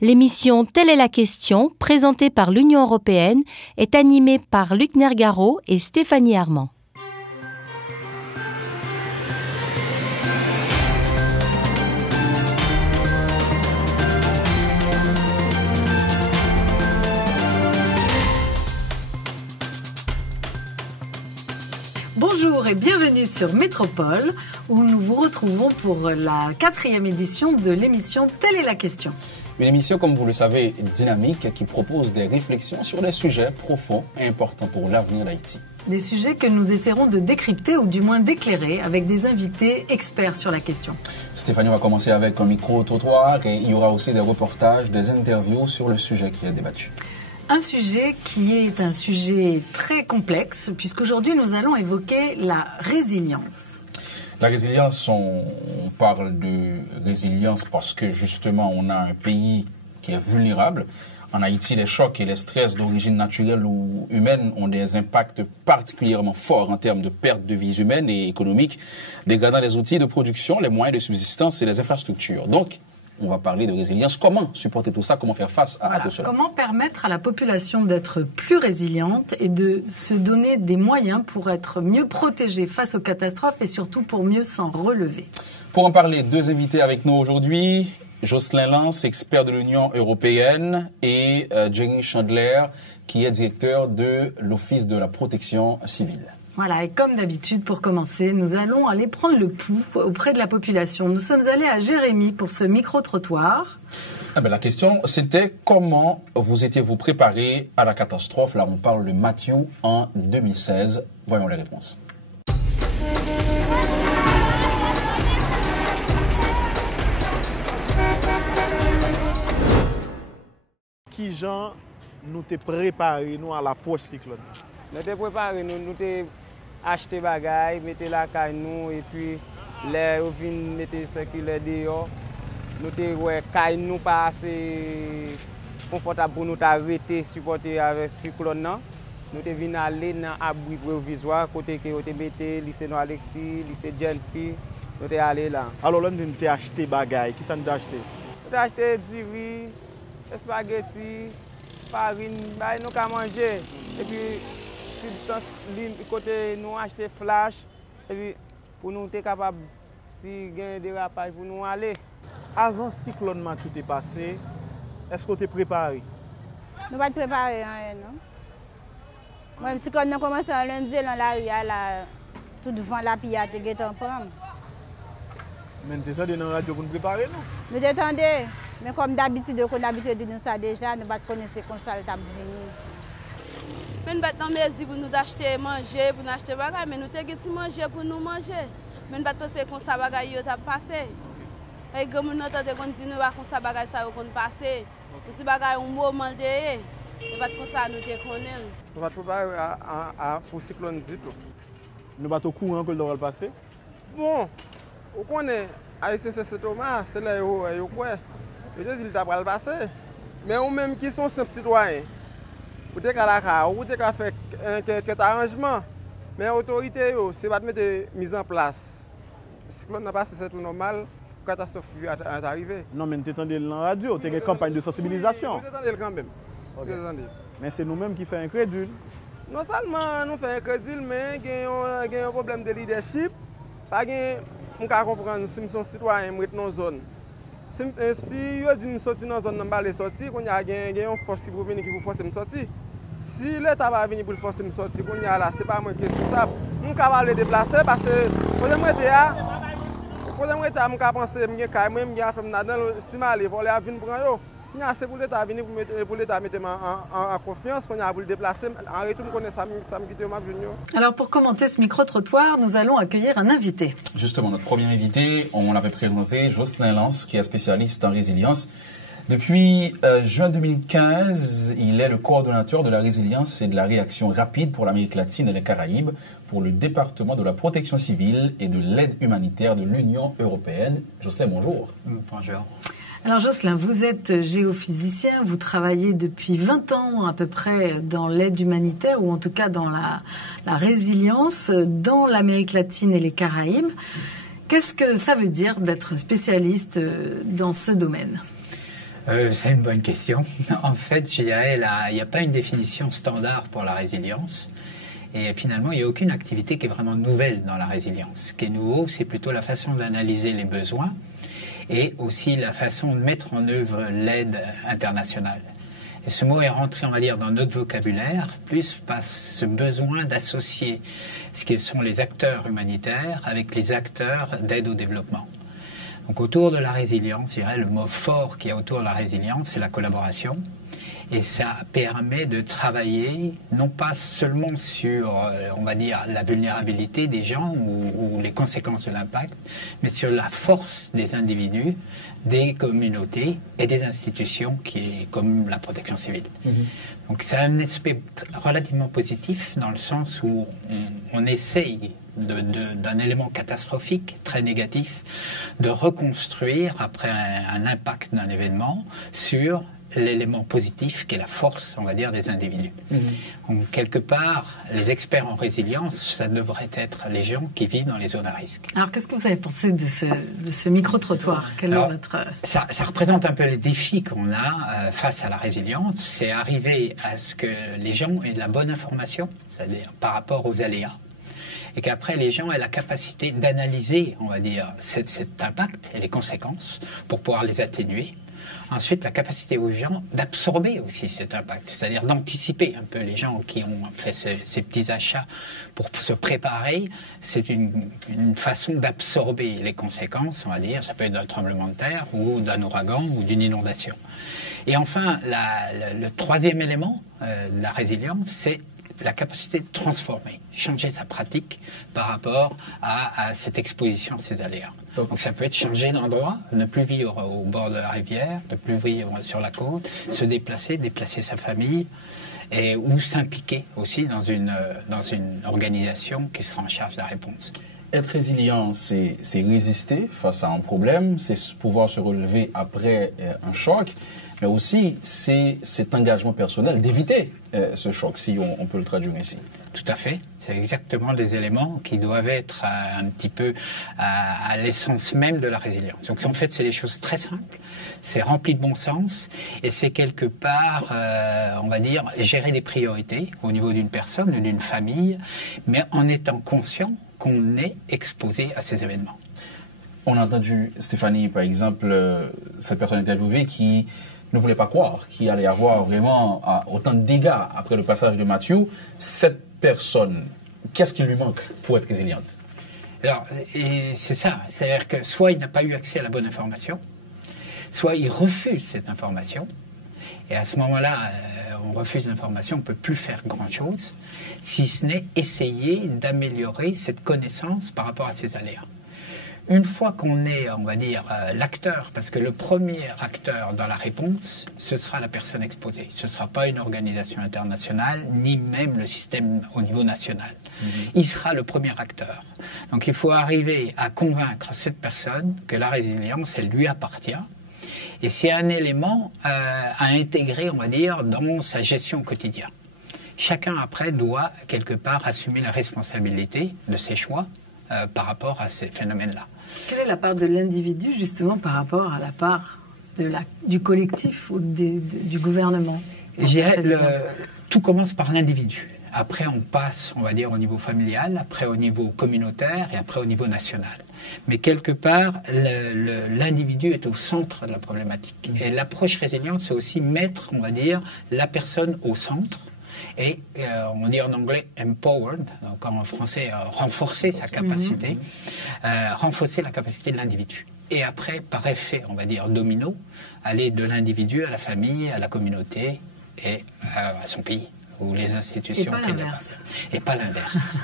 L'émission Telle est la question, présentée par l'Union européenne, est animée par Luc Nergaro et Stéphanie Armand. Bonjour et bienvenue sur Métropole, où nous vous retrouvons pour la 4e édition de l'émission Telle est la question. Une émission, comme vous le savez, dynamique, qui propose des réflexions sur des sujets profonds et importants pour l'avenir d'Haïti. Des sujets que nous essaierons de décrypter ou du moins d'éclairer avec des invités experts sur la question. Stéphanie va commencer avec un micro-trottoir et il y aura aussi des reportages, des interviews sur le sujet qui est débattu. Un sujet qui est un sujet très complexe, puisqu'aujourd'hui nous allons évoquer la résilience. La résilience, on parle de résilience parce que justement on a un pays qui est vulnérable. En Haïti, les chocs et les stress d'origine naturelle ou humaine ont des impacts particulièrement forts en termes de perte de vies humaines et économiques, dégradant les outils de production, les moyens de subsistance et les infrastructures. Donc, on va parler de résilience. Comment supporter tout ça? Comment faire face à tout cela? Comment permettre à la population d'être plus résiliente et de se donner des moyens pour être mieux protégée face aux catastrophes et surtout pour mieux s'en relever? Pour en parler, deux invités avec nous aujourd'hui. Jocelyn Lance, expert de l'Union européenne, et Jenny Chandler, qui est directeur de l'Office de la protection civile. Voilà, et comme d'habitude, pour commencer, nous allons aller prendre le pouls auprès de la population. Nous sommes allés à Jérémie pour ce micro-trottoir. La question, c'était comment vous étiez-vous préparé à la catastrophe? Là, on parle de Matthew en 2016. Voyons les réponses. Qui gens nous t'es préparé nous à l'approche cyclone? Nous t'es préparé, nous t'es acheté bagaille, mettez la caille nous et puis les vins mettez circuler dehors. Nous t'es caille nous pas assez confortable pour nous t'arrêter supporter avec cyclone non. Nous t'es vinn aller dans abri provisoire côté que t'es mettez lycée No Alexis, lycée Genfi, nous t'es allé là. Alors là nous t'es acheté bagaille, qui ça nous t'a acheté? Nous t'ai acheté du riz, spaghetti, farine, nous qu'à manger et puis côté nous acheter flash et puis pour nous être capable si gain dérapage pour nous aller. Avant cyclone Matthew t'est passé, est-ce que tu es préparé? Nous pas préparé rien non. Moi si quand on commence à lundi dans la rue là tout devant la pillade te guetant prendre. Mais tu es dans la radio pour nous préparer nous? Nous attendez, mais comme d'habitude on a l'habitude de nous ça déjà, nous pas connaître comme ça le t'a venir. Mais nous battons mes pour nous acheter manger, pour nous acheter bagaille, mais nous t'ai manger pour nous manger. Mais nous pas penser qu'on ça bagaille yo t'a passé. Et comme nous t'entend continuer à qu'on ça bagaille ça qu'on passer. Petit bagaille un moment de et pas comme ça nous te connaît. On va préparer à pour cyclone dit tout. Nous pas au courant que le va passer. Bon, on connaît AICC Thomas, c'est là yo quoi. Je dis il t'a pas le passer. Mais on même qui sont simples citoyens. Ou te ka la ka, ou te ka fait quelques arrangements. Mais l'autorité, c'est pas de mettre mise en place. Si l'on n'a pas c'est tout normal, catastrophe qui est arrivée. Non, mais tu entendais dans la radio, tu as une campagne de sensibilisation. Oui, vous entendez quand même. Okay. Mais c'est nous-mêmes qui faisons un crédit. Non seulement nous faisons un crédit, mais il y a un problème de leadership. On peut comprendre si nous sommes citoyens, nous sommes dans une zone. Si je dis que je sorti dans la zone, je vais sortir, il y a une force qui peut venir qui vous force à sortir. Si l'État va venir pour forcer à sortir, ce n'est pas moi qui suis responsable. Je ne peux pas le déplacer parce que quand je pense que je vais penser si je vais voler à venir prendre. C'est pour l'État venir pour l'État mettre en confiance qu'on a pour le déplacer. En retour, on connaît ça me quitte ma junior. Alors pour commenter ce micro-trottoir, nous allons accueillir un invité. Justement, notre premier invité, on l'avait présenté, Jocelyn Lance, qui est spécialiste en résilience. Depuis juin 2015, il est le coordonnateur de la résilience et de la réaction rapide pour l'Amérique latine et les Caraïbes pour le département de la protection civile et de l'aide humanitaire de l'Union européenne. Jocelyn, bonjour. Bonjour. Alors Jocelyn, vous êtes géophysicien, vous travaillez depuis 20 ans à peu près dans l'aide humanitaire ou en tout cas dans la résilience dans l'Amérique latine et les Caraïbes. Qu'est-ce que ça veut dire d'être spécialiste dans ce domaine ? C'est une bonne question. En fait, je dirais, il n'y a pas une définition standard pour la résilience. Et finalement, il n'y a aucune activité qui est vraiment nouvelle dans la résilience. Ce qui est nouveau, c'est plutôt la façon d'analyser les besoins et aussi la façon de mettre en œuvre l'aide internationale. Et ce mot est rentré, on va dire, dans notre vocabulaire, plus par ce besoin d'associer ce qui sont les acteurs humanitaires avec les acteurs d'aide au développement. Donc autour de la résilience, je dirais, le mot fort qu'il y a autour de la résilience, c'est la collaboration. Et ça permet de travailler, non pas seulement sur, on va dire, la vulnérabilité des gens ou les conséquences de l'impact, mais sur la force des individus, des communautés et des institutions comme la protection civile. Donc ça a un aspect relativement positif dans le sens où on essaye d'un élément catastrophique, très négatif, de reconstruire après un impact d'un événement sur l'élément positif qui est la force, on va dire, des individus. Donc, quelque part, les experts en résilience, ça devrait être les gens qui vivent dans les zones à risque. Alors, qu'est-ce que vous avez pensé de ce micro-trottoir? Quel est votre... ça représente un peu les défis qu'on a face à la résilience. C'est arriver à ce que les gens aient de la bonne information, c'est-à-dire par rapport aux aléas, et qu'après les gens aient la capacité d'analyser, on va dire, cet impact et les conséquences pour pouvoir les atténuer. Ensuite, la capacité aux gens d'absorber aussi cet impact, c'est-à-dire d'anticiper un peu les gens qui ont fait ces petits achats pour se préparer. C'est une façon d'absorber les conséquences, on va dire. Ça peut être d'un tremblement de terre ou d'un ouragan ou d'une inondation. Et enfin, le troisième élément de la résilience, c'est la capacité de transformer, changer sa pratique par rapport à cette exposition, à ces aléas. Donc ça peut être changer d'endroit, ne plus vivre au bord de la rivière, ne plus vivre sur la côte, se déplacer sa famille, ou s'impliquer aussi dans une organisation qui sera en charge de la réponse. Être résilient, c'est résister face à un problème, c'est pouvoir se relever après un choc, mais aussi c'est cet engagement personnel d'éviter ce choc, si on peut le traduire ici. Tout à fait. C'est exactement les éléments qui doivent être un petit peu à l'essence même de la résilience. Donc en fait, c'est des choses très simples, c'est rempli de bon sens et c'est quelque part, on va dire, gérer des priorités au niveau d'une personne ou d'une famille, mais en étant conscient qu'on est exposé à ces événements. On a entendu Stéphanie, par exemple, cette personne interviewée qui ne voulait pas croire qu'il allait y avoir vraiment autant de dégâts après le passage de Matthew. Cette personne, qu'est-ce qui lui manque pour être résiliente? Alors, c'est ça. C'est-à-dire que soit il n'a pas eu accès à la bonne information, soit il refuse cette information. Et à ce moment-là, on refuse l'information, on ne peut plus faire grand-chose, si ce n'est essayer d'améliorer cette connaissance par rapport à ces aléas. Une fois qu'on est, on va dire, l'acteur, parce que le premier acteur dans la réponse, ce sera la personne exposée. Ce ne sera pas une organisation internationale, ni même le système au niveau national. Il sera le premier acteur. Donc il faut arriver à convaincre cette personne que la résilience, elle lui appartient. Et c'est un élément à intégrer, on va dire, dans sa gestion quotidienne. Chacun, après, doit, quelque part, assumer la responsabilité de ses choix par rapport à ces phénomènes-là. Quelle est la part de l'individu, justement, par rapport à la part du collectif ou du gouvernement? Je dirais, tout commence par l'individu. Après, on passe, on va dire, au niveau familial, après au niveau communautaire et après au niveau national. Mais quelque part, l'individu est au centre de la problématique. Et l'approche résiliente, c'est aussi mettre, on va dire, la personne au centre. Et on dit en anglais empowered, donc en français renforcer sa capacité, renforcer la capacité de l'individu. Et après, par effet, on va dire domino, aller de l'individu à la famille, à la communauté et à son pays ou les institutions. Et pas l'inverse. Et pas l'inverse.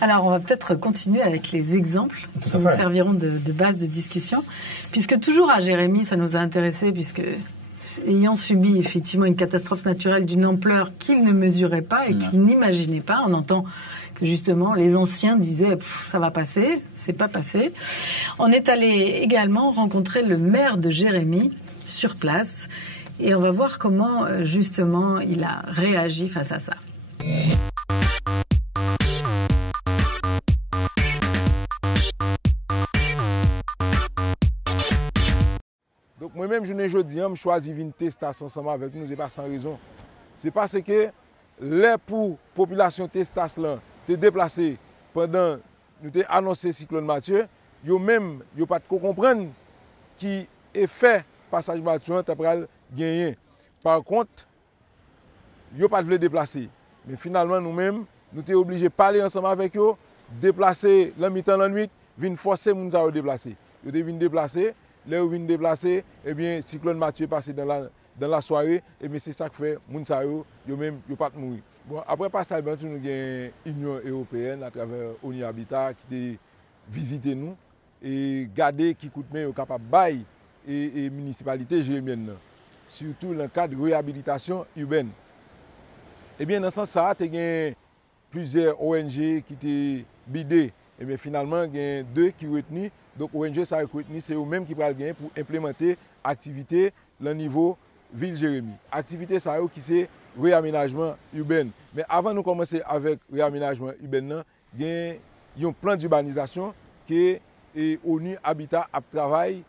Alors, on va peut-être continuer avec les exemples qui nous serviront de base de discussion, puisque toujours à Jérémie, ça nous a intéressé, puisque ayant subi effectivement une catastrophe naturelle d'une ampleur qu'il ne mesurait pas et qu'il n'imaginait pas, on entend que justement les anciens disaient ça va passer, c'est pas passé. On est allé également rencontrer le maire de Jérémie sur place et on va voir comment justement il a réagi face à ça. Donc moi-même, je ne dis pas, je choisis de tester ensemble avec nous, c'est pas sans raison. C'est parce que les pour population testas là, te déplacé pendant nous t'ai annoncé cyclone Mathieu, yo même yo pas comprendre qui effet passage Mathieu t'a pral gagner. Par contre, yo pas voulu déplacer. Mais finalement nous-mêmes, nous t'es obligé de parler ensemble avec eux, déplacer la mi-temps la nuit, venir forcer moun sa déplacer. Yo te vinn déplacer, là où vinn déplacer, eh bien cyclone Mathieu passé dans la soirée, et bien c'est ça que fait moun sa yo même yo pas mourir. Bon, après passage nous avons l'Union européenne à travers ONU Habitat qui a visité nous et garder qui coûte mieux capable bail et municipalité jérémienne. Surtout dans le cadre de réhabilitation urbaine. Et bien dans ce sens ça, il y a plusieurs ONG qui ont bidé. Et bien finalement, il y a 2 qui ont retenu. Donc ONG ça retenu, c'est eux-mêmes qui vont gagner pour implémenter l'activité au niveau ville Jérémie. Activité ça qui c'est réaménagement urbain. Mais avant de commencer avec réaménagement urbain, il y a un plan d'urbanisation que ONU Habitat a travaillé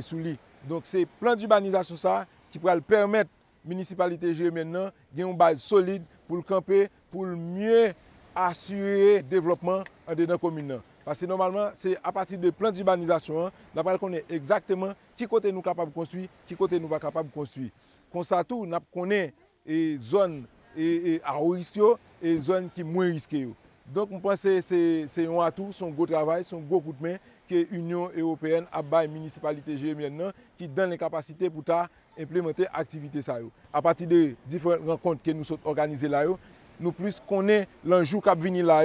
sous lui. Donc c'est plan d'urbanisation ça qui pourra permettre à la municipalité Jérémie de une base solide pour le camper, pour mieux assurer le développement dans la commune. Parce que normalement, c'est à partir de plan d'urbanisation, nous connaissons exactement qui côté nous capable de construire, qui côté nous pas capable de construire. Comme ça, tout, nous connaissons les zones à haut risque et les zones qui sont moins risquées. Donc, je pense que c'est un atout, c'est un gros travail, c'est un gros coup de main que l'Union européenne a bâti la municipalité jérémienne qui donne les capacités pour implémenter l'activité. À partir de différentes rencontres que nous avons organisées là, nous plus connaissons l'enjeu qui vient là.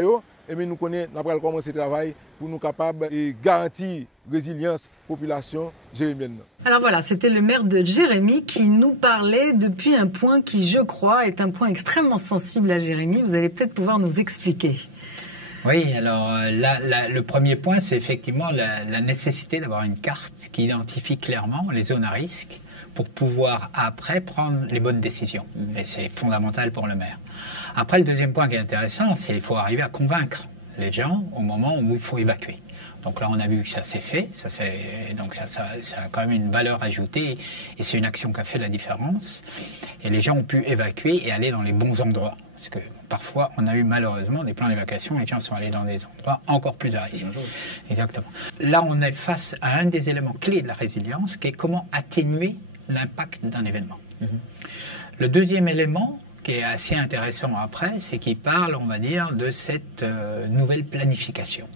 Et bien nous connaissons, nous avons commencé le travail pour nous capables de garantir la résilience de la population jérémienne. Alors voilà, c'était le maire de Jérémie qui nous parlait depuis un point qui, je crois, est un point extrêmement sensible à Jérémie. Vous allez peut-être pouvoir nous expliquer. Oui, alors le premier point, c'est effectivement la nécessité d'avoir une carte qui identifie clairement les zones à risque pour pouvoir après prendre les bonnes décisions. Et c'est fondamental pour le maire. Après, le deuxième point qui est intéressant, c'est qu'il faut arriver à convaincre les gens au moment où il faut évacuer. Donc là, on a vu que ça s'est fait, donc ça a quand même une valeur ajoutée et c'est une action qui a fait la différence. Et les gens ont pu évacuer et aller dans les bons endroits. Parce que parfois, on a eu malheureusement des plans d'évacuation, les gens sont allés dans des endroits encore plus à risque. Exactement. Là, on est face à un des éléments clés de la résilience, qui est comment atténuer l'impact d'un événement. Le deuxième élément, qui est assez intéressant après, c'est qu'il parle, on va dire, de cette nouvelle planification.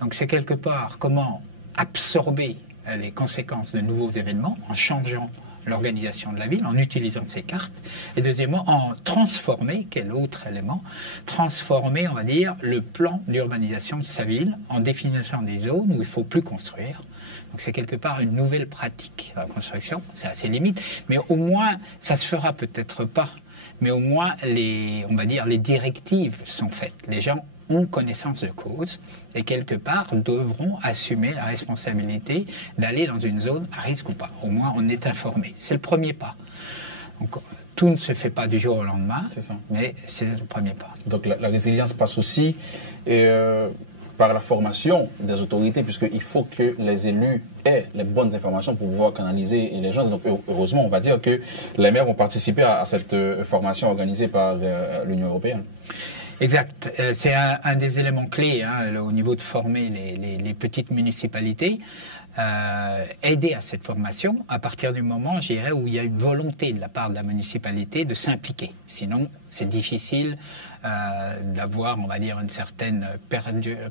Donc c'est quelque part comment absorber les conséquences de nouveaux événements en changeant l'organisation de la ville, en utilisant ces cartes, et deuxièmement, en transformer, quel autre élément, transformer, on va dire, le plan d'urbanisation de sa ville en définissant des zones où il ne faut plus construire. Donc c'est quelque part une nouvelle pratique de la construction, c'est assez limite, mais au moins, ça se fera peut-être pas, mais au moins, on va dire, les directives sont faites. Les gens ont connaissance de cause et quelque part devront assumer la responsabilité d'aller dans une zone à risque ou pas. Au moins, on est informé. C'est le premier pas. Donc, tout ne se fait pas du jour au lendemain, mais c'est le premier pas. Donc, la résilience passe aussi par la formation des autorités, puisqu'il faut que les élus aient les bonnes informations pour pouvoir canaliser les gens. Donc, heureusement, on va dire que les maires ont participé à cette formation organisée par l'Union européenne. Exact. C'est un des éléments clés au niveau de former les petites municipalités. Aider à cette formation à partir du moment, je dirais, où il y a une volonté de la part de la municipalité de s'impliquer. Sinon, c'est difficile d'avoir, on va dire, une certaine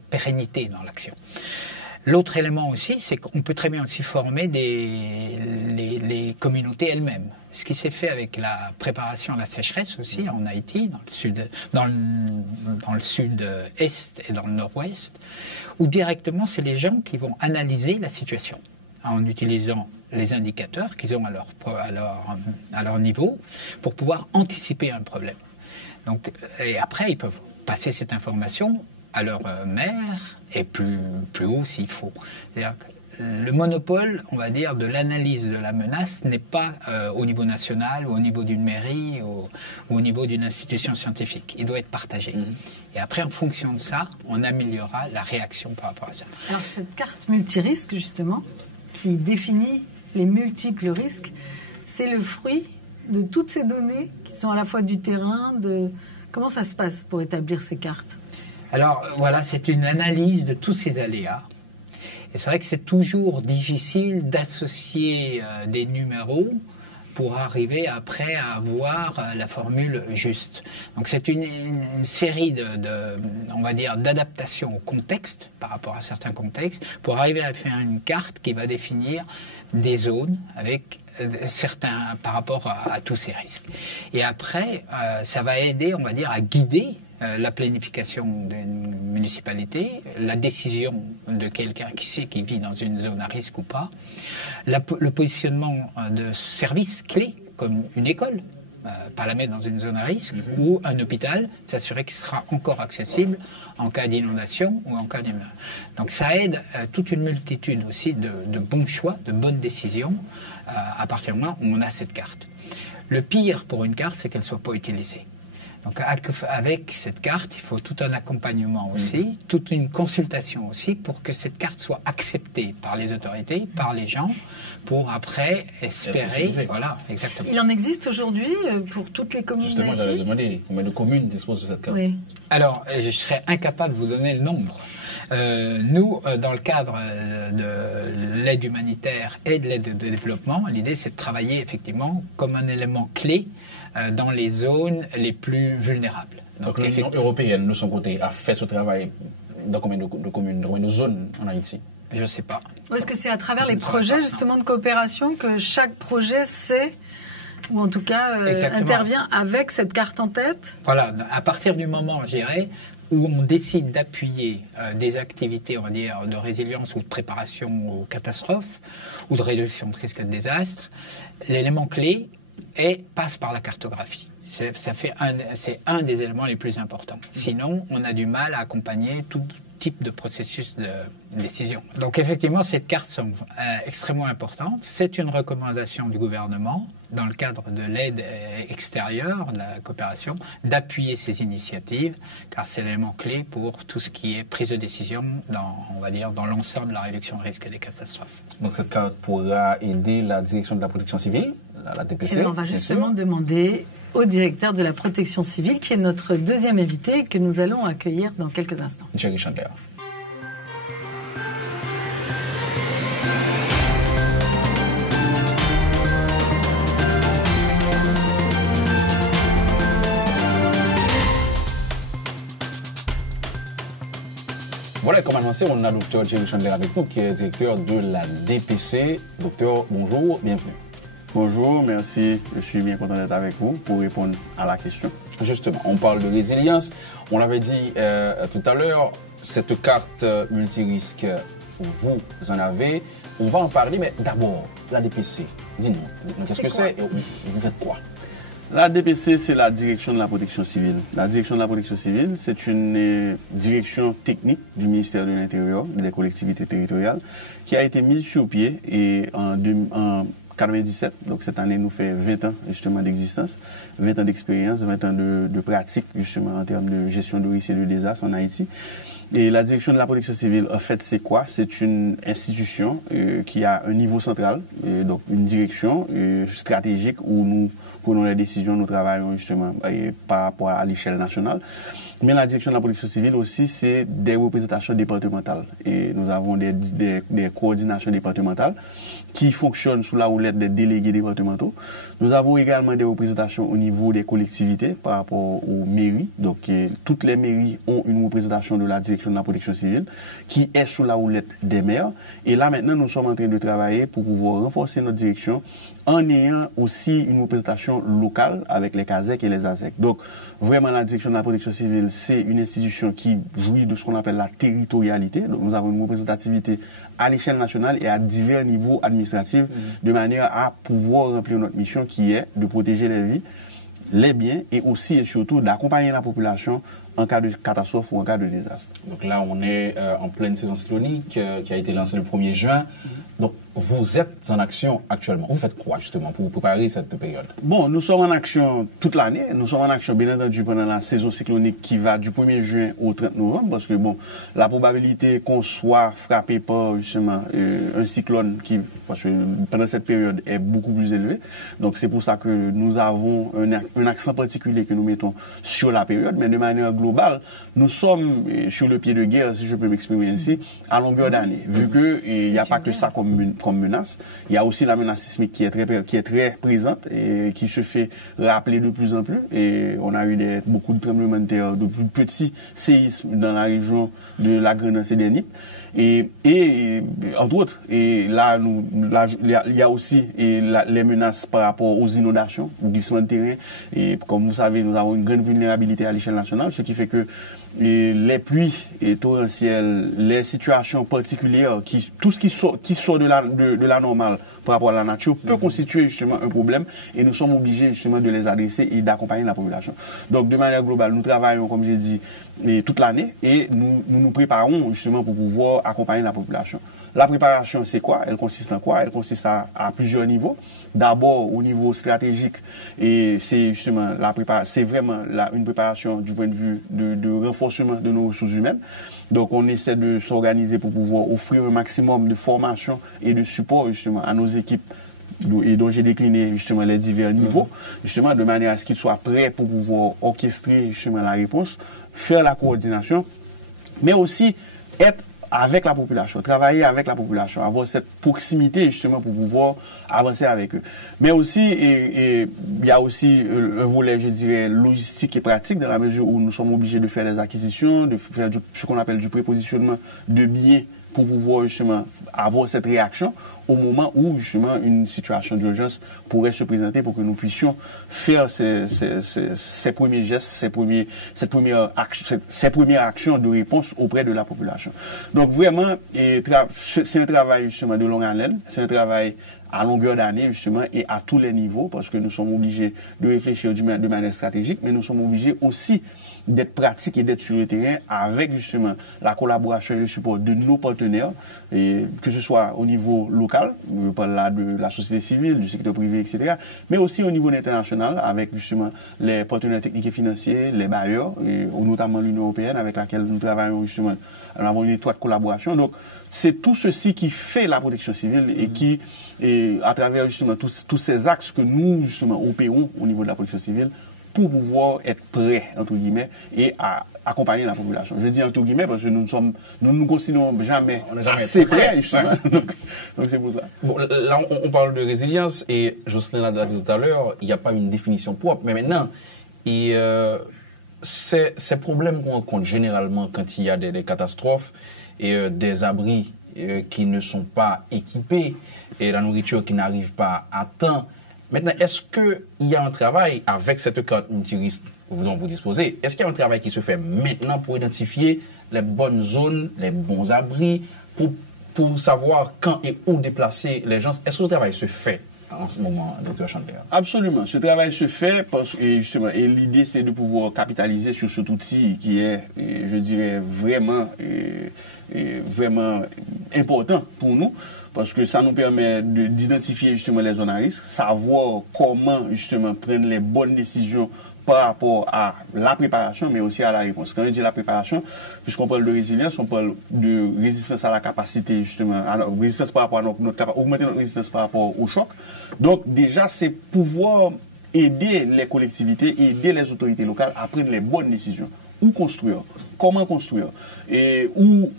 pérennité dans l'action. L'autre élément aussi, c'est qu'on peut très bien aussi former les communautés elles-mêmes. Ce qui s'est fait avec la préparation à la sécheresse aussi en Haïti, dans le sud-est et dans le nord-ouest, où directement c'est les gens qui vont analyser la situation en utilisant les indicateurs qu'ils ont à leur niveau pour pouvoir anticiper un problème. Donc, et après, ils peuvent passer cette information à leur maire et plus haut s'il faut. C'est-à-dire que le monopole, on va dire, de l'analyse de la menace n'est pas au niveau national ou au niveau d'une mairie ou au niveau d'une institution scientifique. Il doit être partagé. Et après, en fonction de ça, on améliorera la réaction par rapport à ça. Alors cette carte multirisque, justement, qui définit les multiples risques, c'est le fruit de toutes ces données qui sont à la fois du terrain, Comment ça se passe pour établir ces cartes? Alors voilà, c'est une analyse de tous ces aléas. Et c'est vrai que c'est toujours difficile d'associer des numéros pour arriver après à avoir la formule juste. Donc c'est une série on va dire, d'adaptations au contexte, par rapport à certains contextes, pour arriver à faire une carte qui va définir des zones avec certains, par rapport à tous ces risques. Et après, ça va aider, on va dire, à guider la planification d'une municipalité, la décision de quelqu'un qui vit dans une zone à risque ou pas, le positionnement de services clés, comme une école, pas la mettre dans une zone à risque, ou un hôpital, s'assurer qu'il sera encore accessible en cas d'inondation ou en cas d'émeute. Donc ça aide toute une multitude aussi de bons choix, de bonnes décisions, à partir du moment où on a cette carte. Le pire pour une carte, c'est qu'elle ne soit pas utilisée. Donc avec cette carte, il faut tout un accompagnement aussi, toute une consultation aussi pour que cette carte soit acceptée par les autorités, par les gens, pour après espérer. Voilà, exactement. Il en existe aujourd'hui pour toutes les communes? Justement, j'avais demandé combien de communes disposent de cette carte. Oui. Alors, je serais incapable de vous donner le nombre. Nous, dans le cadre de l'aide humanitaire et de l'aide de développement, l'idée c'est de travailler effectivement comme un élément clé dans les zones les plus vulnérables. Donc l'Union européenne, de son côté, a fait ce travail dans combien de communes, dans combien de zones en Haïti? Je ne sais pas. Est-ce que c'est à travers les projets justement de coopération que chaque projet sait, ou en tout cas intervient avec cette carte en tête? Voilà, à partir du moment, je dirais, où on décide d'appuyer des activités, on va dire, de résilience ou de préparation aux catastrophes, ou de réduction de risque de désastre, l'élément clé passe par la cartographie. C'est un des éléments les plus importants. Sinon, on a du mal à accompagner tout type de processus de décision. Donc effectivement, ces cartes sont extrêmement importantes. C'est une recommandation du gouvernement, dans le cadre de l'aide extérieure, de la coopération, d'appuyer ces initiatives, car c'est l'élément clé pour tout ce qui est prise de décision on va dire, dans l'ensemble de la réduction de risque des catastrophes. Donc cette carte pourra aider la direction de la protection civile, la DPC. Et on va justement demander au directeur de la protection civile, qui est notre deuxième invité, que nous allons accueillir dans quelques instants. Jerry Chandler. Voilà, comme annoncé, on a Dr Jerry Chandler avec nous, qui est directeur de la DPC. Docteur, bonjour, bienvenue. Bonjour, merci. Je suis bien content d'être avec vous pour répondre à la question. Justement, on parle de résilience. On l'avait dit tout à l'heure, cette carte multirisque, vous en avez. On va en parler, mais d'abord, la DPC. Dis-nous, qu'est-ce que c'est et vous faites quoi? La DPC, c'est la direction de la protection civile. La direction de la protection civile, c'est une direction technique du ministère de l'Intérieur, des collectivités territoriales, qui a été mise sur pied et en 97, donc cette année nous fait 20 ans justement d'existence, 20 ans d'expérience, 20 ans de pratique justement en termes de gestion de risques et de désastres en Haïti. Et la direction de la protection civile, en fait, c'est quoi? C'est une institution qui a un niveau central, donc une direction stratégique où nous prenons les décisions, nous travaillons justement par rapport à l'échelle nationale. Mais la direction de la protection civile aussi, c'est des représentations départementales. Et nous avons des coordinations départementales qui fonctionnent sous la houlette des délégués départementaux. Nous avons également des représentations au niveau des collectivités par rapport aux mairies. Donc, toutes les mairies ont une représentation de la direction de la protection civile qui est sous la houlette des maires. Et là, maintenant, nous sommes en train de travailler pour pouvoir renforcer notre direction en ayant aussi une représentation locale avec les CASEC et les ASEC. Donc, vraiment, la direction de la protection civile, c'est une institution qui jouit de ce qu'on appelle la territorialité. Donc, nous avons une représentativité à l'échelle nationale et à divers niveaux administratifs de manière à pouvoir remplir notre mission qui est de protéger les vies, les biens et aussi et surtout d'accompagner la population en cas de catastrophe ou en cas de désastre. Donc là, on est en pleine saison cyclonique qui a été lancée le 1er juin. Donc, vous êtes en action actuellement. Vous faites quoi justement pour préparer cette période? Bon, nous sommes en action toute l'année. Nous sommes en action, bien entendu, pendant la saison cyclonique qui va du 1er juin au 30 novembre, parce que bon, la probabilité qu'on soit frappé par justement un cyclone parce que pendant cette période est beaucoup plus élevée. Donc c'est pour ça que nous avons un accent particulier que nous mettons sur la période, mais de manière globale, nous sommes sur le pied de guerre, si je peux m'exprimer ainsi, à longueur d'année, vu que il n'y a pas que ça comme menace. Il y a aussi la menace sismique qui est très présente et qui se fait rappeler de plus en plus. Et on a eu beaucoup de tremblements de terre, de plus petits séismes dans la région de la Grenance et des Nippes. Et entre autres, et là, il y a aussi les menaces par rapport aux inondations, aux glissements de terrain. Et comme vous savez, nous avons une grande vulnérabilité à l'échelle nationale, ce qui fait que les pluies torrentielles, les situations particulières, tout ce qui sort de la normale par rapport à la nature peut constituer justement un problème et nous sommes obligés justement de les adresser et d'accompagner la population. Donc de manière globale, nous travaillons, comme j'ai dit, toute l'année et nous préparons justement pour pouvoir accompagner la population. La préparation, c'est quoi? Elle consiste en quoi? Elle consiste à plusieurs niveaux. D'abord, au niveau stratégique, et c'est justement c'est vraiment une préparation du point de vue de renforcement de nos ressources humaines. Donc, on essaie de s'organiser pour pouvoir offrir un maximum de formation et de support justement à nos équipes et dont j'ai décliné justement les divers niveaux, justement de manière à ce qu'ils soient prêts pour pouvoir orchestrer justement la réponse, faire la coordination, mais aussi être avec la population, travailler avec la population, avoir cette proximité justement pour pouvoir avancer avec eux. Mais aussi, il y a aussi un volet, je dirais, logistique et pratique dans la mesure où nous sommes obligés de faire des acquisitions, de faire ce qu'on appelle du prépositionnement de billets pour pouvoir justement avoir cette réaction au moment où justement une situation d'urgence pourrait se présenter pour que nous puissions faire ces premiers gestes, ces premières actions de réponse auprès de la population. Donc vraiment, c'est un travail justement de longue haleine, c'est un travail à longueur d'année justement et à tous les niveaux parce que nous sommes obligés de réfléchir de manière stratégique, mais nous sommes obligés aussi d'être pratiques et d'être sur le terrain avec justement la collaboration et le support de nos partenaires, et que ce soit au niveau local, je parle là de la société civile, du secteur privé, etc., mais aussi au niveau international avec justement les partenaires techniques et financiers, les bailleurs, et notamment l'Union européenne avec laquelle nous travaillons justement, nous avons une étroite collaboration. Donc c'est tout ceci qui fait la protection civile et qui, à travers justement tous ces axes que nous justement opérons au niveau de la protection civile pour pouvoir être prêts, entre guillemets, et à accompagner la population. Je dis entre guillemets parce que nous nous considérons jamais assez prêts, justement. Donc c'est pour ça. Bon, là, on parle de résilience et Jocelyne l'a dit tout à l'heure, il n'y a pas une définition propre, mais maintenant, ces problèmes qu'on rencontre généralement quand il y a des catastrophes et des abris qui ne sont pas équipés et la nourriture qui n'arrive pas à temps. Maintenant, est-ce qu'il y a un travail avec cette carte multirisque dont vous disposez? Est-ce qu'il y a un travail qui se fait maintenant pour identifier les bonnes zones, les bons abris, pour savoir quand et où déplacer les gens? Est-ce que ce travail se fait en ce moment, Dr. Chandler? Absolument. Ce travail se fait et l'idée, c'est de pouvoir capitaliser sur cet outil qui est, je dirais, vraiment important pour nous. Parce que ça nous permet d'identifier justement les zones à risque, savoir comment justement prendre les bonnes décisions par rapport à la préparation, mais aussi à la réponse. Quand on dit la préparation, puisqu'on parle de résilience, on parle de résistance à la capacité, justement, résistance par rapport à augmenter notre résistance par rapport au choc. Donc déjà, c'est pouvoir aider les collectivités, aider les autorités locales à prendre les bonnes décisions. Où construire, comment construire, et où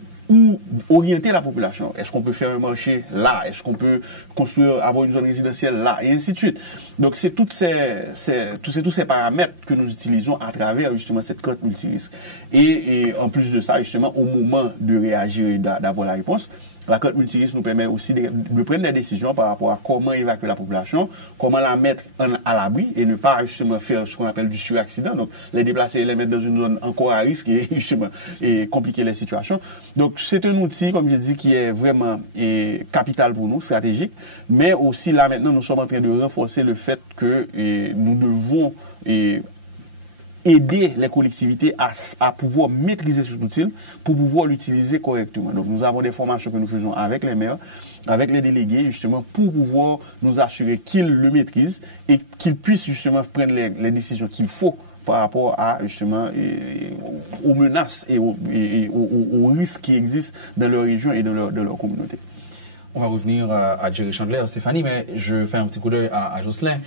orienter la population. Est-ce qu'on peut faire un marché là? Est-ce qu'on peut avoir une zone résidentielle là? Et ainsi de suite. Donc, c'est tous ces paramètres que nous utilisons à travers justement cette carte multirisque. Et en plus de ça, justement, au moment de réagir et d'avoir la réponse, la carte multirisque nous permet aussi de prendre des décisions par rapport à comment évacuer la population, comment la mettre à l'abri et ne pas justement faire ce qu'on appelle du suraccident, donc les déplacer et les mettre dans une zone encore à risque et justement compliquer les situations. Donc c'est un outil, comme je dis, qui est vraiment capital pour nous, stratégique, mais aussi là maintenant nous sommes en train de renforcer le fait que nous devons aider les collectivités à pouvoir maîtriser ce outil pour pouvoir l'utiliser correctement. Donc nous avons des formations que nous faisons avec les maires, avec les délégués, justement, pour pouvoir nous assurer qu'ils le maîtrisent et qu'ils puissent justement prendre les décisions qu'il faut par rapport à justement aux menaces et aux risques qui existent dans leur région et dans leur communauté. On va revenir à Jerry Chandler, Stéphanie, mais je fais un petit coup d'œil à Jocelyn.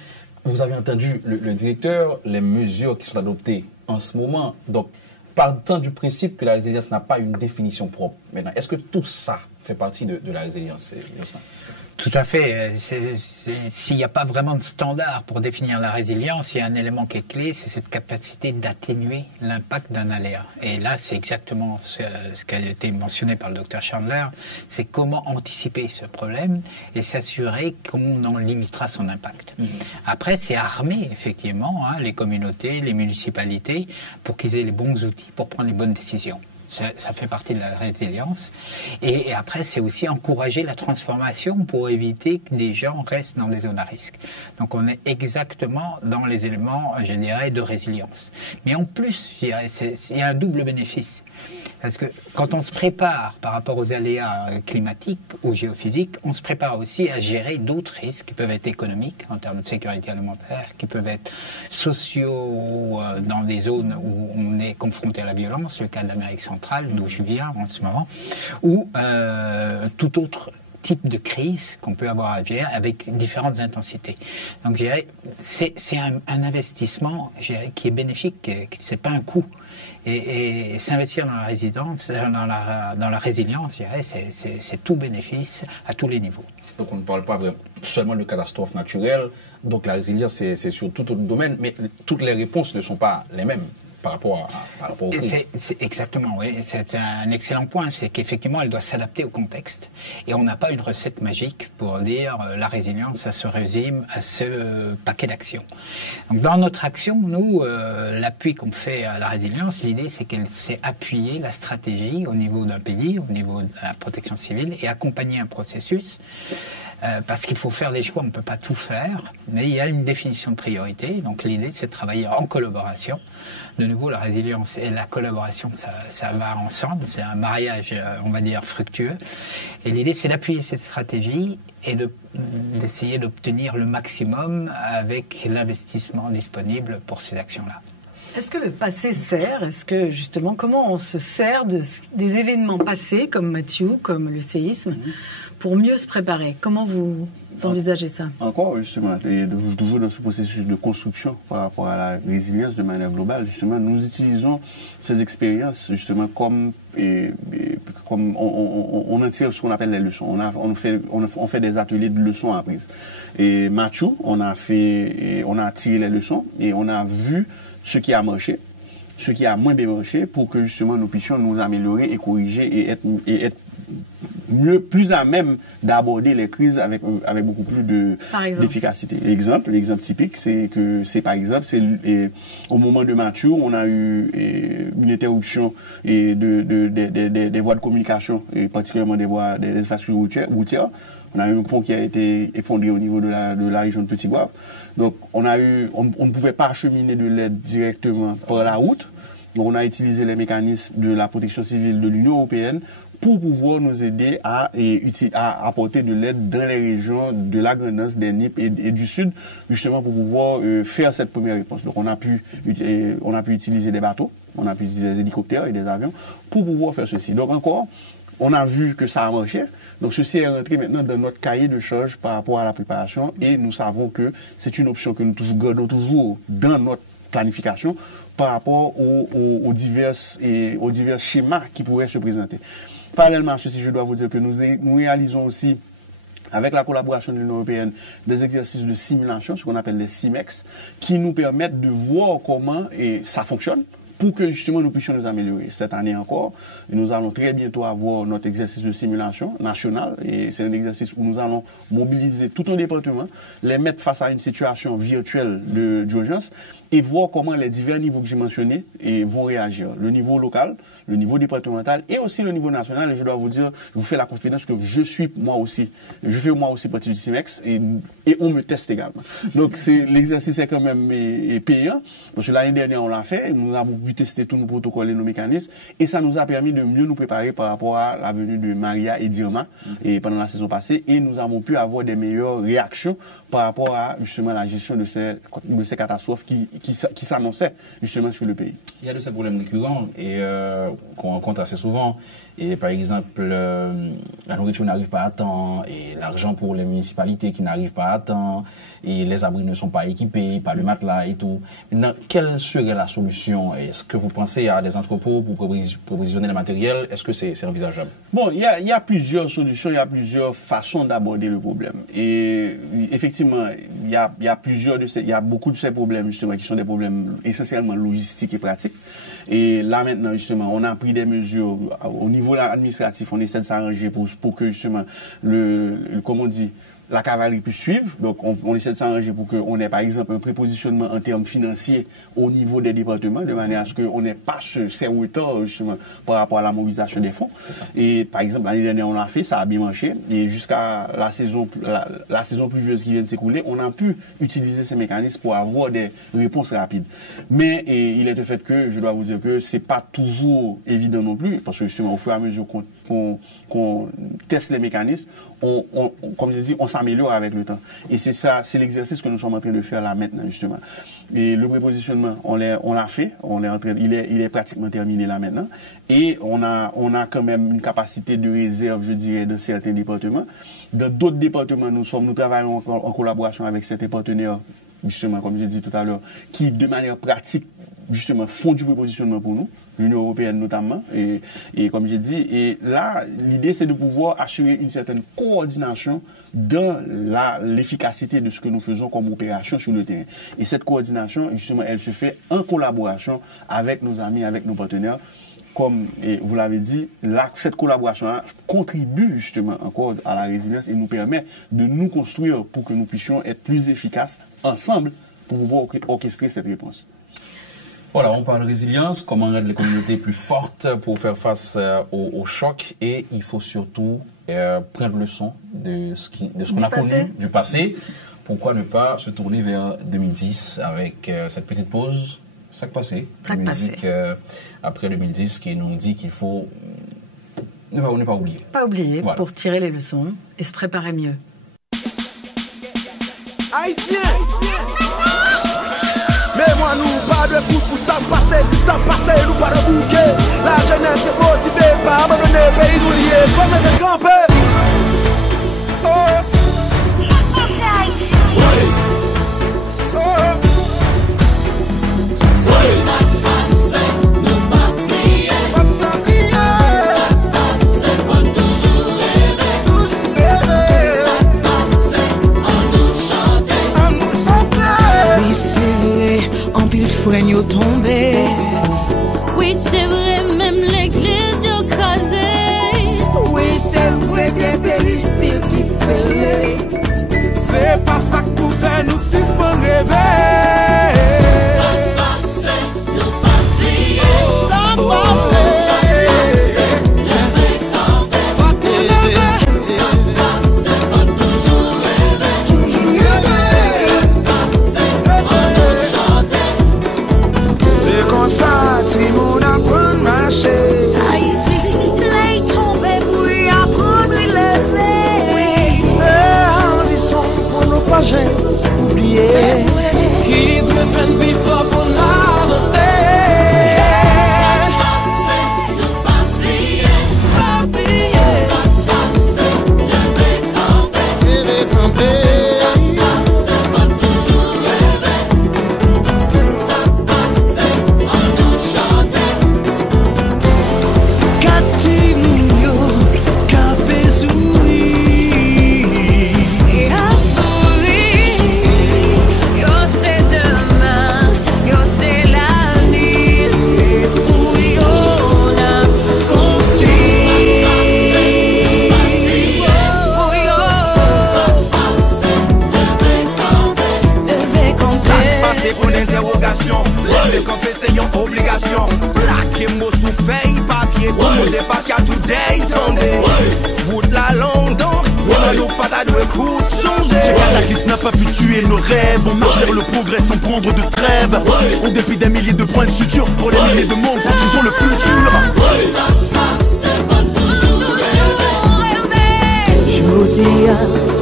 Vous avez entendu le directeur, les mesures qui sont adoptées en ce moment. Donc, partant du principe que la résilience n'a pas une définition propre, maintenant, est-ce que tout ça fait partie de la résilience, Jocelyn? Tout à fait. S'il n'y a pas vraiment de standard pour définir la résilience, il y a un élément qui est clé, c'est cette capacité d'atténuer l'impact d'un aléa. Et là, c'est exactement ce qui a été mentionné par le docteur Chandler, c'est comment anticiper ce problème et s'assurer qu'on en limitera son impact. Après, c'est armer effectivement les communautés, les municipalités, pour qu'ils aient les bons outils pour prendre les bonnes décisions. Ça fait partie de la résilience. Et après, c'est aussi encourager la transformation pour éviter que des gens restent dans des zones à risque. Donc, on est exactement dans les éléments, je dirais, de résilience. Mais en plus, il y a un double bénéfice. Parce que quand on se prépare par rapport aux aléas climatiques ou géophysiques, on se prépare aussi à gérer d'autres risques qui peuvent être économiques en termes de sécurité alimentaire, qui peuvent être sociaux dans des zones où on est confronté à la violence, le cas de l'Amérique centrale, d'où je viens en ce moment, ou tout autre type de crise qu'on peut avoir à gérer avec différentes intensités. Donc, je dirais, c'est un investissement qui est bénéfique, c'est pas un coût. Et s'investir dans la résilience, dans la résilience, je dirais, c'est tout bénéfice à tous les niveaux. Donc on ne parle pas vraiment seulement de catastrophes naturelles, donc la résilience c'est sur tout autre domaine, mais toutes les réponses ne sont pas les mêmes par rapport aux crises. Exactement, oui. C'est un excellent point. C'est qu'effectivement, elle doit s'adapter au contexte. Et on n'a pas une recette magique pour dire la résilience, ça se résume à ce paquet d'actions. Donc, dans notre action, nous, l'appui qu'on fait à la résilience, l'idée, c'est qu'elle sait appuyer la stratégie au niveau d'un pays, au niveau de la protection civile, et accompagner un processus. Parce qu'il faut faire des choix, on ne peut pas tout faire, mais il y a une définition de priorité. Donc l'idée, c'est de travailler en collaboration. De nouveau, la résilience et la collaboration, ça va ensemble. C'est un mariage, on va dire, fructueux. Et l'idée, c'est d'appuyer cette stratégie et d'essayer d'obtenir le maximum avec l'investissement disponible pour ces actions-là. Est-ce que le passé sert? Est-ce que justement, comment on se sert des événements passés, comme Mathieu, comme le séisme, pour mieux se préparer? Comment vous envisagez ça? Encore, justement, toujours dans ce processus de construction par rapport à la résilience de manière globale, justement, nous utilisons ces expériences, justement, comme on en tire ce qu'on appelle les leçons. On fait des ateliers de leçons apprises. Et Mathieu, on a tiré les leçons et on a vu ce qui a marché, ce qui a moins bien marché, pour que justement nous puissions nous améliorer et corriger et être plus à même d'aborder les crises avec beaucoup plus d'efficacité. L'exemple typique, c'est par exemple, au moment de Mathieu, on a eu une interruption des voies de communication, et particulièrement des infrastructures routières. On a eu un pont qui a été effondré au niveau de la région de Petit-Goâve. Donc, on ne pouvait pas acheminer de l'aide directement par la route. Donc, on a utilisé les mécanismes de la protection civile de l'Union européenne pour pouvoir nous aider à apporter de l'aide dans les régions de la Grand'Anse, des NIP et du Sud, justement pour pouvoir faire cette première réponse. Donc, on a pu utiliser des bateaux, on a pu utiliser des hélicoptères et des avions pour pouvoir faire ceci. Donc, encore, on a vu que ça a marché. Donc, ceci est rentré maintenant dans notre cahier de charges par rapport à la préparation et nous savons que c'est une option que nous gardons toujours dans notre planification par rapport aux divers schémas qui pourraient se présenter. Parallèlement à ceci, je dois vous dire que nous réalisons aussi, avec la collaboration de l'Union européenne, des exercices de simulation, ce qu'on appelle les SIMEX, qui nous permettent de voir comment ça fonctionne, pour que justement nous puissions nous améliorer. Cette année encore, nous allons très bientôt avoir notre exercice de simulation national et c'est un exercice où nous allons mobiliser tout un département, les mettre face à une situation virtuelle d'urgence et voir comment les divers niveaux que j'ai mentionnés vont réagir. Le niveau local, le niveau départemental et aussi le niveau national. Et je dois vous dire, je vous fais la confidence que je fais moi aussi partie du CIMEX et on me teste également. Donc l'exercice est quand même payant parce que l'année dernière on l'a fait, nous avons pu tester tous nos protocoles et nos mécanismes et ça nous a permis de mieux nous préparer par rapport à la venue de Maria et d'Irma et pendant la saison passée et nous avons pu avoir des meilleures réactions par rapport à justement la gestion de ces catastrophes qui s'annonçaient justement sur le pays. Il y a de ces problèmes récurrents et qu'on rencontre assez souvent. Et par exemple, la nourriture n'arrive pas à temps, et l'argent pour les municipalités qui n'arrivent pas à temps, et les abris ne sont pas équipés, pas le matelas et tout. Maintenant, quelle serait la solution? Est-ce que vous pensez à des entrepôts pour provisionner le matériel? Est-ce que c'est envisageable? Bon, il y a plusieurs solutions, il y a plusieurs façons d'aborder le problème. Et effectivement, il y a beaucoup de ces problèmes justement qui sont des problèmes essentiellement logistiques et pratiques. Et là maintenant justement, on a pris des mesures au niveau administratif, on essaie de s'arranger pour que justement comment on dit, la cavalerie puisse suivre. Donc, on essaie de s'arranger pour qu'on ait, par exemple, un prépositionnement en termes financiers au niveau des départements, de manière à ce qu'on n'ait pas ces retards, justement, par rapport à la mobilisation des fonds. Et, par exemple, l'année dernière, on l'a fait, ça a bien marché. Et jusqu'à la saison pluvieuse qui vient de s'écouler, on a pu utiliser ces mécanismes pour avoir des réponses rapides. Mais, il est de fait que, je dois vous dire que c'est pas toujours évident non plus, parce que, justement, au fur et à mesure qu'on teste les mécanismes, comme je dis, on s'améliore avec le temps. Et c'est ça, c'est l'exercice que nous sommes en train de faire là maintenant, justement. Et le prépositionnement, on l'a fait, il est pratiquement terminé là maintenant. Et on a quand même une capacité de réserve, je dirais, dans certains départements. Dans d'autres départements, nous travaillons en collaboration avec certains partenaires, justement, comme j'ai dit tout à l'heure, qui, de manière pratique, justement, font du prépositionnement pour nous, l'Union européenne notamment, et comme j'ai dit, et là, l'idée c'est de pouvoir assurer une certaine coordination dans l'efficacité de ce que nous faisons comme opération sur le terrain. Et cette coordination, justement, elle se fait en collaboration avec nos amis, avec nos partenaires. Comme vous l'avez dit, cette collaboration contribue justement encore à la résilience et nous permet de nous construire pour que nous puissions être plus efficaces ensemble pour pouvoir orchestrer cette réponse. Voilà, on parle de résilience, comment rendre les communautés plus fortes pour faire face au choc et il faut surtout prendre leçon de ce qu'on a connu du passé. Pourquoi ne pas se tourner vers 2010 avec cette petite pause, Sac Passé, une musique après 2010 qui nous dit qu'il faut ne pas oublier. Pas oublier, voilà. Pour tirer les leçons et se préparer mieux. Haïtien! Mais moi nous pas de coup pour ça passer, dit ça passer, nous pas de bouquet. La jeunesse est motivée, pas abandonner, pays nous lier, comme des campés. Freine tombé. Oui, c'est vrai, même l'église est crasée. Oui, c'est vrai que Péristil qui fait. C'est pas ça que pouvait nous suspendre rêver. Ça passe, nous pas plier. Ça passe. Oublier c'est pour l'interrogation. Le camper c'est une obligation. Plaquer mots sous feuille, papier, pour mon départ, y'a tout day, tendez. Route la langue donc, mais nous pas ta doué coup de songer. Ce cataclysme n'a pas pu tuer nos rêves. On marche vers le progrès sans prendre de trêve. On déplie des milliers de points de suture. Pour les milliers de mondes, construisons le futur. Jodi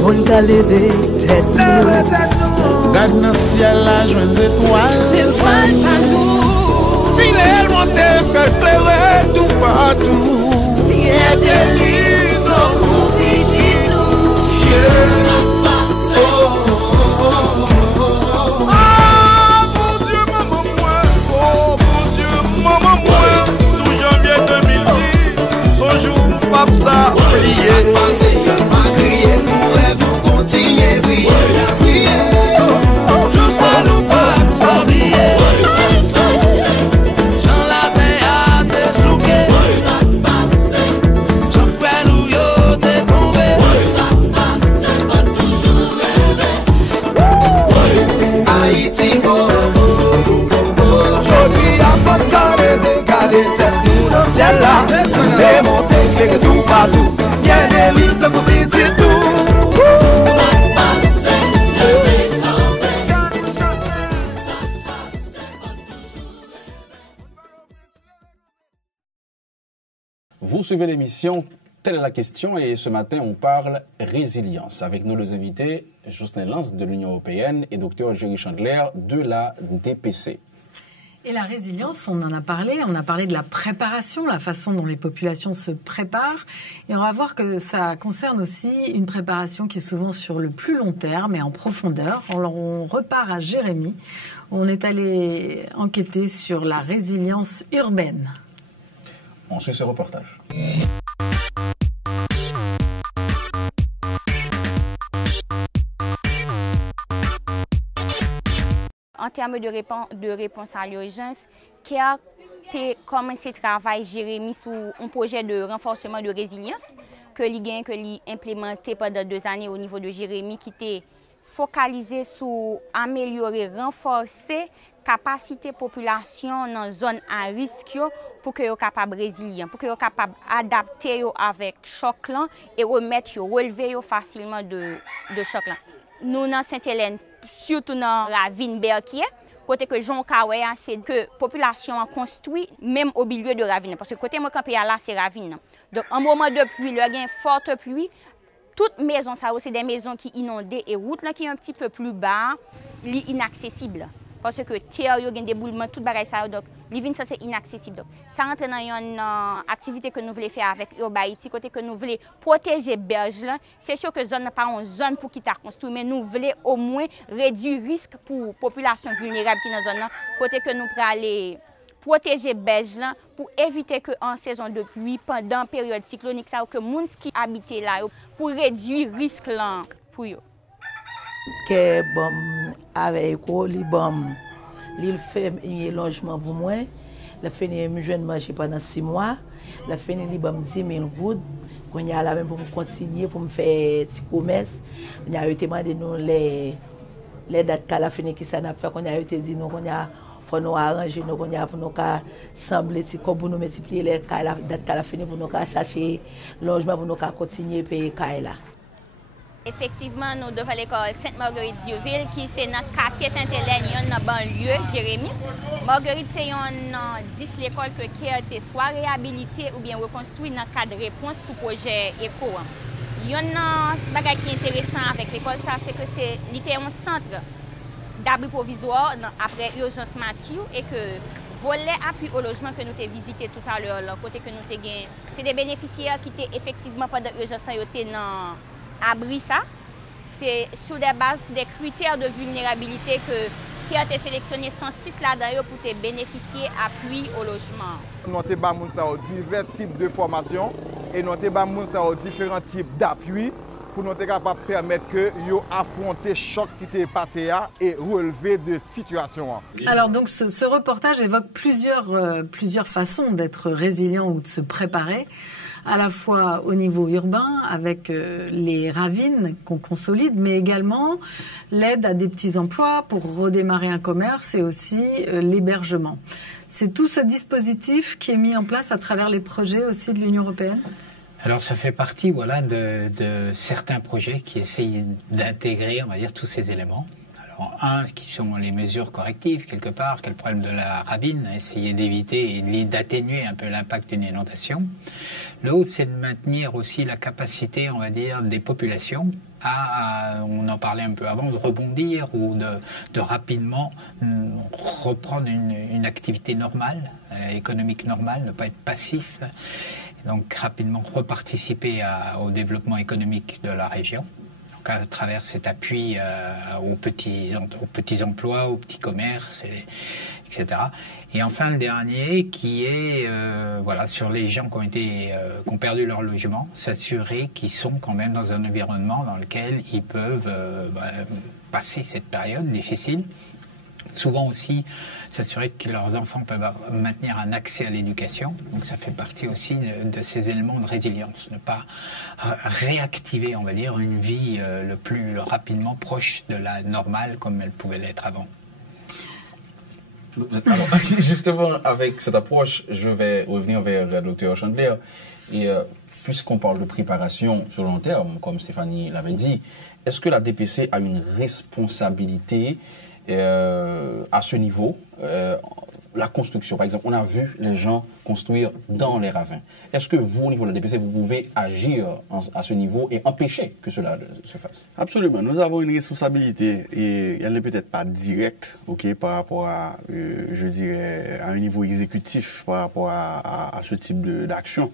on ka levé tête nous. Garde dans ciel la joine étoiles. Étoiles partout. Filet monté fait clairer tout partout. Rien de livre qu'on dit nous. Ah mon Dieu maman moi. Oh mon Dieu maman moi. 12 janvier 2010. Son jour pape ça. Continuez briller, briller. Je sais nous pas s'oublier. Jean la terre a te souqué. Jean frère nous yo te tombé. Haïti go. Jodi a fait carré décalé tête nous dans ciel là. Démonter que tout partout. Bien élite pour petit tout. Vous suivez l'émission Telle est la question et ce matin on parle résilience. Avec nous les invités, Justin Lance de l'Union Européenne et Dr Jerry Chandler de la DPC. Et la résilience, on en a parlé de la préparation, la façon dont les populations se préparent. Et on va voir que ça concerne aussi une préparation qui est souvent sur le plus long terme et en profondeur. Alors on repart à Jérémy, où on est allé enquêter sur la résilience urbaine. On suit ce reportage. En termes de réponse à l'urgence, qui a commencé à travailler Jérémy sur un projet de renforcement de résilience que l'IGN a implémenté pendant 2 années au niveau de Jérémy, qui était focalisé sur améliorer, renforcer capacité population dans zone à risque pour que soient capables résilient, pour que soient capables d'adapter avec choc là et relever facilement de choc là. Nous dans Sainte-Hélène, surtout dans la ville Berkier, côté que Jean Kawé, c'est que la population a construit même au milieu de ravine parce que côté moi campé là c'est ravine. Donc en moment de pluie, le gain forte pluie, toute maison ça c'est des maisons qui inondées et route là qui est un petit peu plus bas, inaccessible. Parce que terre yo gen déboulement tout bagay ça donc living ça c'est inaccessible. Donc ça rentre dans une activité que nous voulons faire avec Urbaïti côté que nous voulons protéger berge là. C'est sûr que zone n'est pas une zone pour qui t'a construit mais nous voulons au moins réduire risque pour population vulnérable qui dans zone là côté que nous pour aller protéger berge là pour éviter que en saison de pluie pendant période cyclonique ça que monde qui habite là pour réduire risque là pour eux. Que bon avec li bon il fait un logement pour moi la fini me jeune manger pendant 6 mois la fini li bon 10 000 gouttes qu'on y a là même pour me continuer pour me faire petit commerce on a été demandé nous les dates qu'à la fini qui ça n'a pas qu'on a été dit nous qu'on a faut nous arranger nous qu'on a pour nous sembler petit comme pour nous multiplier les dates qu'à la fini pour nous chercher logement pour nous continuer payer là. Effectivement, nous devons l'école Sainte-Marguerite d'Urville, qui est dans le quartier Sainte-Hélène, dans la banlieue, Jérémy. Marguerite, c'est une 10 l'école qui a été soit réhabilitée ou bien reconstruite dans le cadre de réponse sous projet ECO. Il y a un bagage qui est intéressant avec l'école, c'est que c'est un centre d'abri provisoire après urgence Mathieu et que volet appui au logement que nous avons visité tout à l'heure, côté que nous avons gagné, c'est des bénéficiaires qui étaient effectivement pendant l'urgence dans abri ça, c'est sur des bases, sur des critères de vulnérabilité qui a été sélectionné 106 là-dedans pour te bénéficier appui au logement. Nous avons divers types de formations et nous avons différents types d'appui pour nous capables de permettre que yo affronter le choc qui est passé et relever de situations. Alors donc ce reportage évoque plusieurs façons d'être résilient ou de se préparer. à la fois au niveau urbain avec les ravines qu'on consolide, mais également l'aide à des petits emplois pour redémarrer un commerce et aussi l'hébergement. C'est tout ce dispositif qui est mis en place à travers les projets aussi de l'Union européenne? Alors ça fait partie voilà, de certains projets qui essayent d'intégrer, on va dire, tous ces éléments. Alors un, qui sont les mesures correctives, quelque part, quel problème de la ravine, essayer d'éviter et d'atténuer un peu l'impact d'une inondation. L'autre, c'est de maintenir aussi la capacité, on va dire, des populations on en parlait un peu avant, de rebondir ou de rapidement reprendre une activité normale, économique normale, ne pas être passif. Donc rapidement reparticiper au développement économique de la région, donc à travers cet appui aux petits emplois, aux petits commerces, etc. Et enfin le dernier qui est voilà, sur les gens qui ont perdu leur logement, s'assurer qu'ils sont quand même dans un environnement dans lequel ils peuvent passer cette période difficile. Souvent aussi, s'assurer que leurs enfants peuvent maintenir un accès à l'éducation. Donc ça fait partie aussi de ces éléments de résilience. Ne pas réactiver, on va dire, une vie le plus rapidement proche de la normale comme elle pouvait l'être avant. Alors, justement, avec cette approche, je vais revenir vers le Dr Chandler. Et puisqu'on parle de préparation sur le long terme, comme Stéphanie l'avait dit, est-ce que la DPC a une responsabilité à ce niveau, la construction, par exemple, on a vu les gens construire dans les ravins. Est-ce que vous, au niveau de la DPC, vous pouvez agir à ce niveau et empêcher que cela se fasse? Absolument. Nous avons une responsabilité et elle n'est peut-être pas directe, ok, par rapport à, je dirais, à un niveau exécutif, par rapport à ce type d'action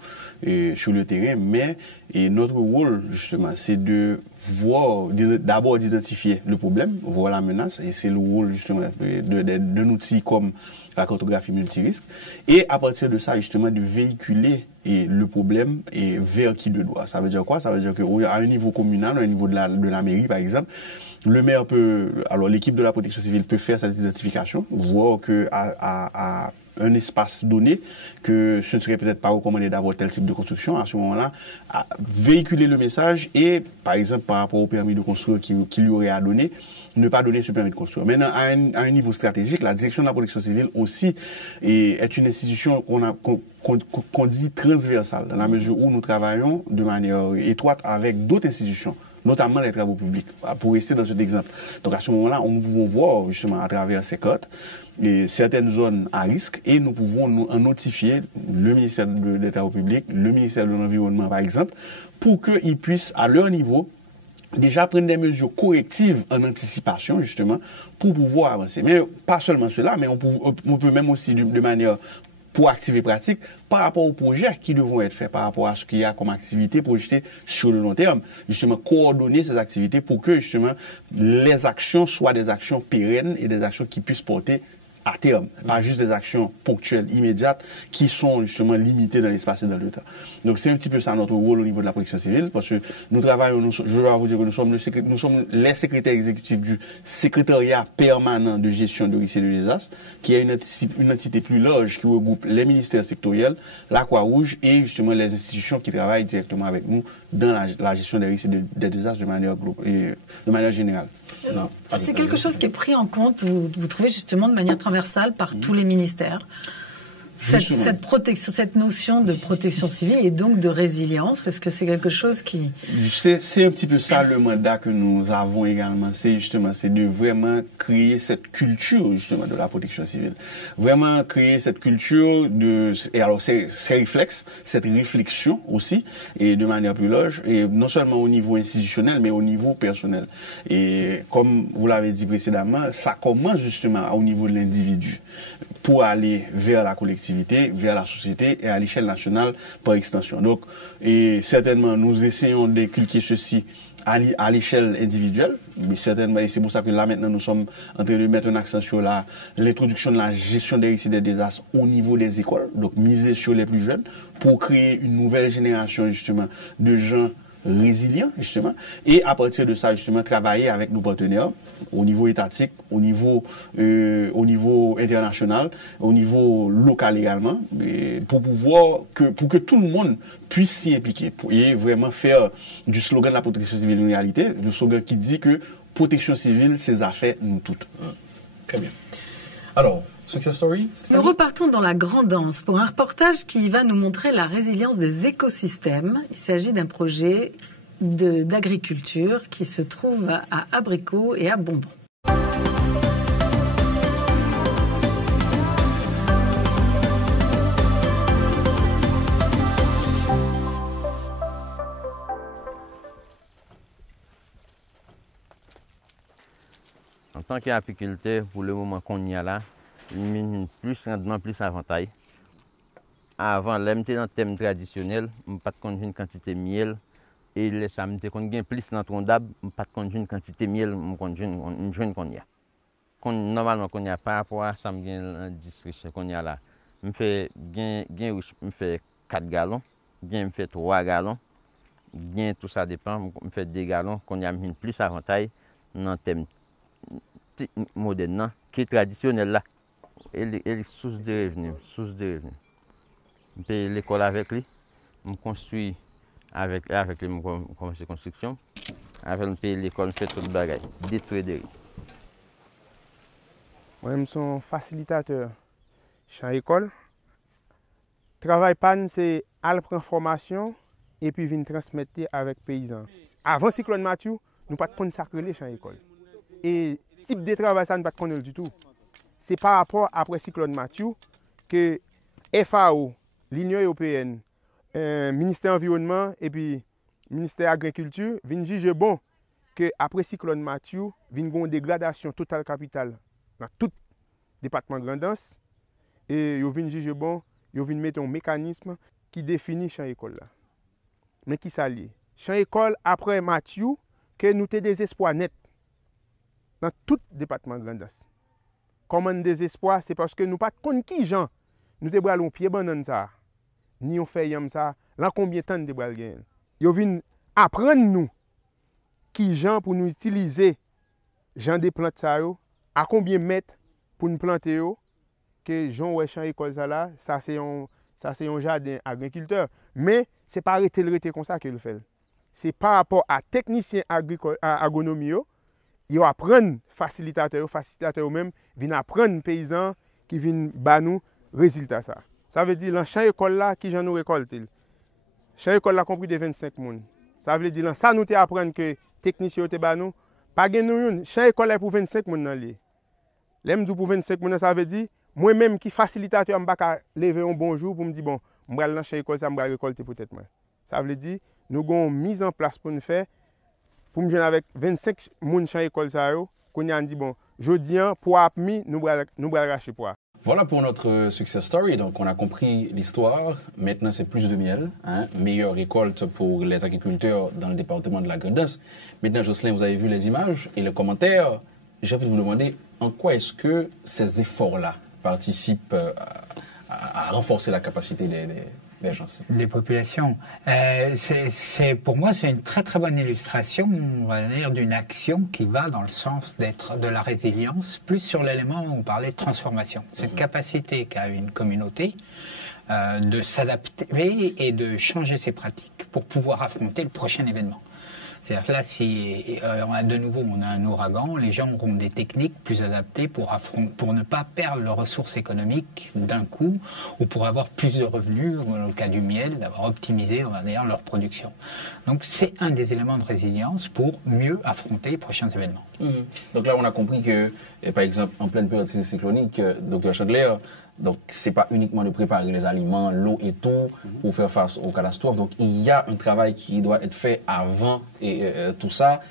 sur le terrain, mais notre rôle, justement, c'est de voir, d'abord d'identifier le problème, voir la menace, et c'est le rôle, justement, d'un outil comme la cartographie multirisque, et à partir de ça, justement, de véhiculer le problème vers qui de doigt. Ça veut dire quoi? Ça veut dire qu'à un niveau communal, à un niveau de la mairie, par exemple, le maire alors l'équipe de la protection civile peut faire cette identification, voir qu'à un espace donné, que ce ne serait peut-être pas recommandé d'avoir tel type de construction, à ce moment-là, véhiculer le message et, par exemple, par rapport au permis de construire qu'il lui aurait à donner, ne pas donner ce permis de construire. Maintenant, à un niveau stratégique, la direction de la protection civile aussi est une institution qu'on dit transversale, dans la mesure où nous travaillons de manière étroite avec d'autres institutions, notamment les travaux publics, pour rester dans cet exemple. Donc à ce moment-là, nous pouvons voir justement à travers ces cotes certaines zones à risque et nous pouvons notifier le ministère des Travaux publics, le ministère de l'Environnement par exemple, pour qu'ils puissent à leur niveau déjà prendre des mesures correctives en anticipation justement pour pouvoir avancer. Mais pas seulement cela, mais on peut même aussi de manière proactive et pratique par rapport aux projets qui devront être faits, par rapport à ce qu'il y a comme activité projetée sur le long terme, justement coordonner ces activités pour que justement les actions soient des actions pérennes et des actions qui puissent porter à terme, pas juste des actions ponctuelles, immédiates, qui sont justement limitées dans l'espace et dans le temps. Donc c'est un petit peu ça notre rôle au niveau de la protection civile, parce que nous travaillons, je dois vous dire que nous sommes les secrétaires exécutifs du secrétariat permanent de gestion de risques et de désastres, qui est une entité plus large qui regroupe les ministères sectoriels, la Croix-Rouge et justement les institutions qui travaillent directement avec nous dans la gestion des risques et des désastres de manière générale. C'est quelque chose qui est pris en compte, vous trouvez justement de manière transversale par tous les ministères. Cette protection, cette notion de protection civile et donc de résilience, est-ce que c'est quelque chose qui... C'est un petit peu ça le mandat que nous avons également. C'est de vraiment créer cette culture justement de la protection civile. Vraiment créer cette culture et alors ces réflexes, cette réflexion aussi, et de manière plus large, et non seulement au niveau institutionnel, mais au niveau personnel. Et comme vous l'avez dit précédemment, ça commence justement au niveau de l'individu pour aller vers la collectivité, vers la société et à l'échelle nationale par extension. Donc, et certainement, nous essayons d'inculquer ceci à l'échelle individuelle, mais certainement, et c'est pour ça que là maintenant nous sommes en train de mettre un accent sur l'introduction de la gestion des risques et des désastres au niveau des écoles, donc miser sur les plus jeunes pour créer une nouvelle génération justement de gens résilients, justement, et à partir de ça, justement, travailler avec nos partenaires au niveau étatique, au niveau international, au niveau local également, pour que tout le monde puisse s'y impliquer et vraiment faire du slogan de la protection civile une réalité, le slogan qui dit que protection civile, c'est affaires nous toutes. Très bien. Alors, Success Story, nous repartons dans la grande danse pour un reportage qui va nous montrer la résilience des écosystèmes. Il s'agit d'un projet d'agriculture qui se trouve à Abricots et à Bonbon. En tant qu'apiculteur, pour le moment qu'on y a là, plus rendement, plus avantage. Avant, là, j'étais dans le thème traditionnel, je n'ai pas de une quantité de miel. Et là, ça me dit plus dans ton d'arbre, je n'ai pas de une quantité de miel, je ne qu'on y a. Normalement, qu'on y a par rapport à ça, je me dis qu'on y a là. Je fais 4 gallons, je fais 3 gallons. Bien, tout ça dépend, je fais 2 gallons, qu'on y a plus avantage dans le thème moderne, qui est traditionnel là. Elle est source de revenus. Je paye l'école avec lui, je construis avec lui, je commence la construction. Avec je paye l'école, je fais tout le bagage, détruire des riz. Moi, je suis un facilitateur champ école. Travail pan, c'est aller prendre formation et puis venir transmettre avec paysans. Avant cyclone Mathieu, nous pas de sacrer champ école. Et type de travail, ça ne pas de du tout. C'est par rapport après cyclone Mathieu que FAO, l'Union européenne, ministère environnement et puis ministère agriculture viennent juger bon que après cyclone Mathieu, viennent une dégradation totale capitale dans tout département Grand'Anse et ils viennent juger bon, ils viennent mettre un mécanisme qui définit champ école là. Mais qui s'allie. Champ école après Mathieu que nous avons des espoirs nets dans tout département Grand'Anse. Comment désespoir, c'est parce que nous pas de qui gens nous te bral un pied banane ça ni on fait yam ça là combien de temps de bral gain yo vinn apprendre nous qui gens pour nous utiliser gens des plantes ça yo à combien mètres pour nous planter yo que Jean ouais champ école ça là ça c'est un jardin agriculteur mais c'est pas arrêter comme ça que le fait c'est par rapport à technicien agricole agronomie yo apprennent facilitateur même viennent apprendre paysans qui viennent ba nous résultat ça. Ça veut dire dans chaque école là qui j'en nous récolte. Chaque école là compris de 25 moun. Ça veut dire ça nous te apprendre que technicien te ba nous pas gen nou chaque école là pour 25 moun dans li. L'aime pour 25 moun ça veut dire moi même qui facilitateur m'pa ka lever un bonjour pour me dire bon m'bral dans chaque école ça m'bral récolter peut-être moi. Ça veut dire nous avons mise en place pour nous faire pour me joindre avec 25 moun champ école ça yo qu'on a dit bon jodi pour apmi nous bral racher poids. Voilà pour notre success story. Donc on a compris l'histoire. Maintenant c'est plus de miel, meilleure récolte pour les agriculteurs dans le département de la Grand'Anse. Maintenant Jocelyn, vous avez vu les images et les commentaires. J'ai envie de vous demander en quoi est-ce que ces efforts-là participent à renforcer la capacité des gens. Des populations. Pour moi, c'est une très très bonne illustration, on va dire, d'une action qui va dans le sens d'être de la résilience, plus sur l'élément où on parlait de transformation. Cette capacité qu'a une communauté de s'adapter et de changer ses pratiques pour pouvoir affronter le prochain événement. C'est-à-dire que là, si de nouveau on a un ouragan, les gens auront des techniques plus adaptées pour ne pas perdre leurs ressources économiques d'un coup ou pour avoir plus de revenus, dans le cas du miel, d'avoir optimisé, on va dire, leur production. Donc c'est un des éléments de résilience pour mieux affronter les prochains événements. Donc là, on a compris que, par exemple, en pleine période cyclonique, Dr Chandler, donc c'est pas uniquement de préparer les aliments, l'eau et tout pour faire face aux catastrophes. Donc il y a un travail qui doit être fait avant et tout ça.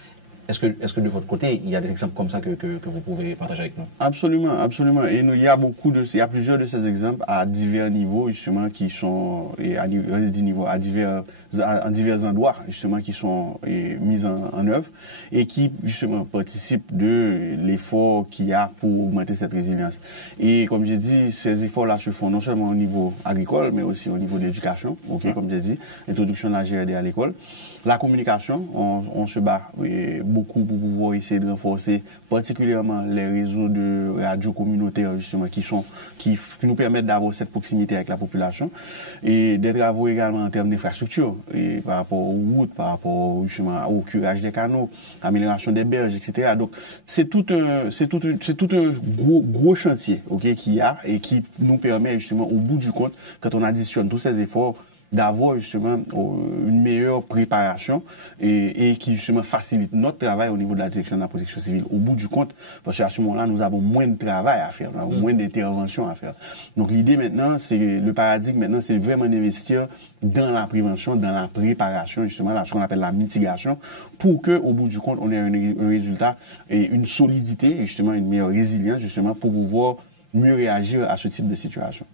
Est-ce que de votre côté, il y a des exemples comme ça que vous pouvez partager avec nous? Absolument, absolument. Et il y a plusieurs de ces exemples à divers niveaux, justement, qui sont, à divers endroits, justement, qui sont mis en œuvre et qui, justement, participent de l'effort qu'il y a pour augmenter cette résilience. Et comme j'ai dit, ces efforts-là se font non seulement au niveau agricole, mais aussi au niveau de l'éducation, comme j'ai dit, introduction de la GRD à l'école. La communication, on se bat beaucoup pour pouvoir essayer de renforcer particulièrement les réseaux de radio communautaires justement qui nous permettent d'avoir cette proximité avec la population et des travaux également en termes d'infrastructure par rapport aux routes, par rapport justement au curage des canaux, amélioration des berges, etc. Donc c'est tout un gros chantier qu'il y a et qui nous permet justement au bout du compte, quand on additionne tous ces efforts, d'avoir justement une meilleure préparation et qui justement facilite notre travail au niveau de la direction de la protection civile. Au bout du compte, parce qu'à ce moment-là, nous avons moins de travail à faire, moins d'intervention à faire. Donc l'idée maintenant, le paradigme maintenant, c'est vraiment d'investir dans la prévention, dans la préparation, justement, ce qu'on appelle la mitigation, pour que, au bout du compte, on ait un résultat et une solidité, et justement une meilleure résilience, justement, pour pouvoir mieux réagir à ce type de situation.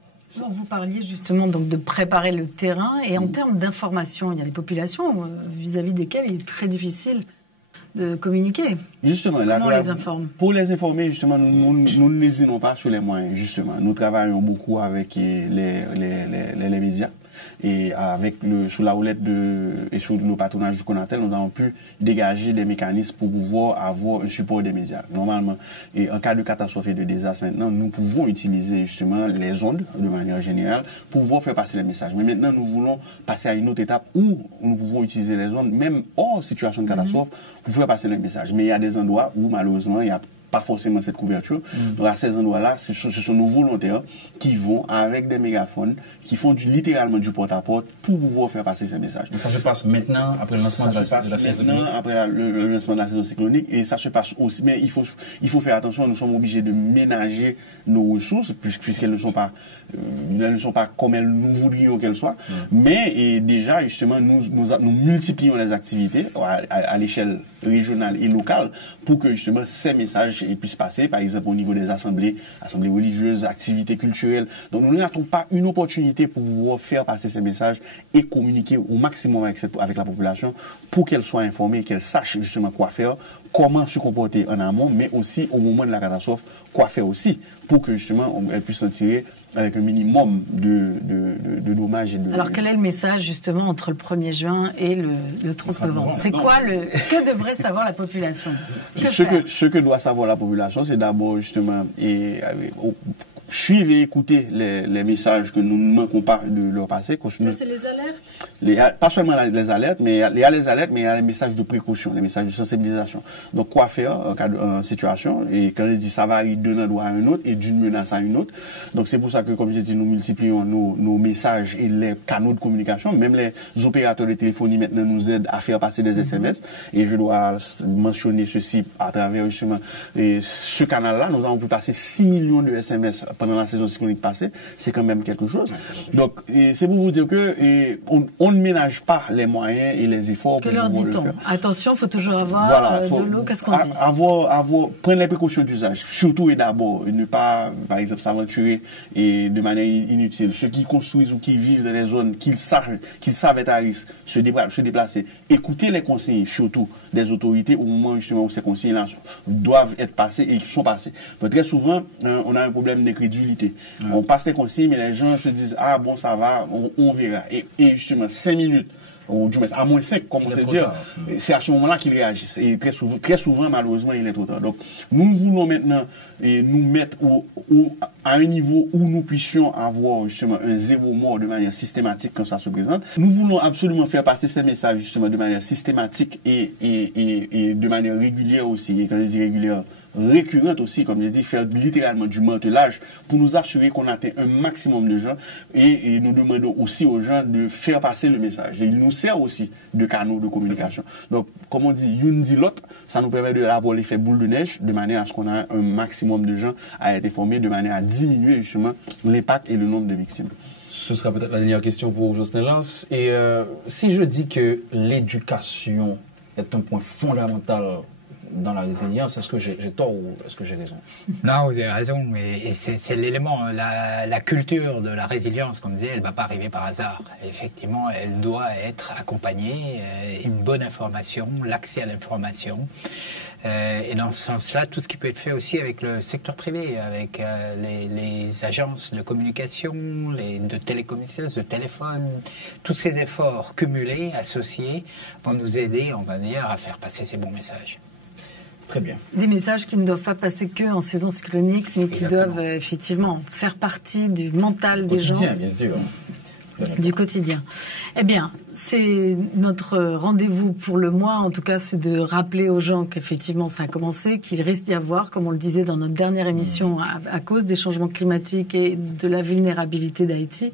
Vous parliez justement donc de préparer le terrain et en termes d'information, il y a des populations vis-à-vis desquelles il est très difficile de communiquer. Justement, comment on les informe? Pour les informer, justement, nous ne lésinons pas sur les moyens, justement. Nous travaillons beaucoup avec les médias. Et sous la houlette et sous le patronage du CONATEL, nous avons pu dégager des mécanismes pour pouvoir avoir un support des médias. Normalement, et en cas de catastrophe et de désastre maintenant, nous pouvons utiliser justement les ondes de manière générale pour pouvoir faire passer les messages. Mais maintenant, nous voulons passer à une autre étape où nous pouvons utiliser les ondes, même hors situation de catastrophe, pour faire passer les messages. Mais il y a des endroits où malheureusement, il y a pas forcément cette couverture. Donc à ces endroits-là, ce sont nos volontaires qui vont avec des mégaphones, qui font littéralement du porte-à-porte pour pouvoir faire passer ces messages. Donc ça se passe maintenant, après le lancement de la saison cyclonique. Après le lancement de la saison cyclonique, et ça se passe aussi. Mais il faut faire attention, nous sommes obligés de ménager nos ressources, puisqu'elles ne sont pas comme elles nous voudrions qu'elles soient. Mais déjà, justement, nous multiplions les activités à l'échelle régionale et locale pour que justement ces messages puissent passer, par exemple au niveau des assemblées religieuses, activités culturelles. Donc nous n'avons pas une opportunité pour pouvoir faire passer ces messages et communiquer au maximum avec la population pour qu'elle soit informée, qu'elle sache justement quoi faire, comment se comporter en amont, mais aussi au moment de la catastrophe, quoi faire aussi pour que justement elle puisse s'en tirer avec un minimum de dommages. Alors quel est le message justement entre le 1er juin et le 30 novembre? C'est quoi que devrait savoir la population? Ce que doit savoir la population, c'est d'abord justement suivre et écouter les messages que nous ne manquons pas de leur passer. Ça, c'est les alertes? Pas seulement les alertes, mais il y a les alertes, mais il y a les messages de précaution, les messages de sensibilisation. Donc, quoi faire en cas de situation? Et quand je dis ça varie d'un endroit à un autre et d'une menace à une autre. Donc, c'est pour ça que, comme je dis, nous multiplions nos messages et les canaux de communication. Même les opérateurs de téléphonie maintenant nous aident à faire passer des SMS. Et je dois mentionner ceci à travers justement ce canal-là. Nous avons pu passer 6 millions de SMS pendant la saison cyclonique passée, c'est quand même quelque chose. Donc, c'est pour vous dire que on ne ménage pas les moyens et les efforts pour leur dit-on? Attention, il faut toujours avoir de l'eau, qu'est-ce qu'on dit? Prendre les précautions d'usage, surtout et d'abord, ne pas, par exemple, s'aventurer de manière inutile. Ceux qui construisent ou qui vivent dans des zones qu'ils savent être à risque, se déplacer. Écoutez les consignes, surtout des autorités, au moment justement où ces consignes-là doivent être passées et qui sont passées. Très souvent, on a un problème d'écriture. On passe les consignes, mais les gens se disent ah bon ça va, on verra. Et justement 5 minutes, ou du moins à moins 5, comme on sait dire, c'est à ce moment-là qu'ils réagissent. Et très souvent, malheureusement, il est trop tard. Donc nous voulons maintenant nous mettre à un niveau où nous puissions avoir justement un zéro mort de manière systématique quand ça se présente. Nous voulons absolument faire passer ces messages justement de manière systématique et de manière régulière aussi. Et quand je dis régulière, récurrente aussi, comme je dis, faire littéralement du martelage pour nous assurer qu'on atteint un maximum de gens et nous demandons aussi aux gens de faire passer le message. Et il nous sert aussi de canaux de communication. Donc, comme on dit, une dit l'autre, ça nous permet d'avoir l'effet boule de neige de manière à ce qu'on ait un maximum de gens à être informés, de manière à diminuer justement l'impact et le nombre de victimes. Ce sera peut-être la dernière question pour Jocelyn Lance. Et si je dis que l'éducation est un point fondamental dans la résilience. Est-ce que j'ai tort ou est-ce que j'ai raison? Non, vous avez raison. Et c'est l'élément. La culture de la résilience, comme je disais, elle ne va pas arriver par hasard. Effectivement, elle doit être accompagnée, une bonne information, l'accès à l'information. Et dans ce sens-là, tout ce qui peut être fait aussi avec le secteur privé, avec les agences de communication, de télécommunications, de téléphone, tous ces efforts cumulés, associés, vont nous aider, on va dire, à faire passer ces bons messages. Très bien. Des messages qui ne doivent pas passer que en saison cyclonique, mais qui doivent effectivement faire partie du mental des gens. Quotidien, bien sûr. Du quotidien. Eh bien, c'est notre rendez-vous pour le mois. En tout cas, c'est de rappeler aux gens qu'effectivement, ça a commencé, qu'il risque d'y avoir, comme on le disait dans notre dernière émission, à cause des changements climatiques et de la vulnérabilité d'Haïti,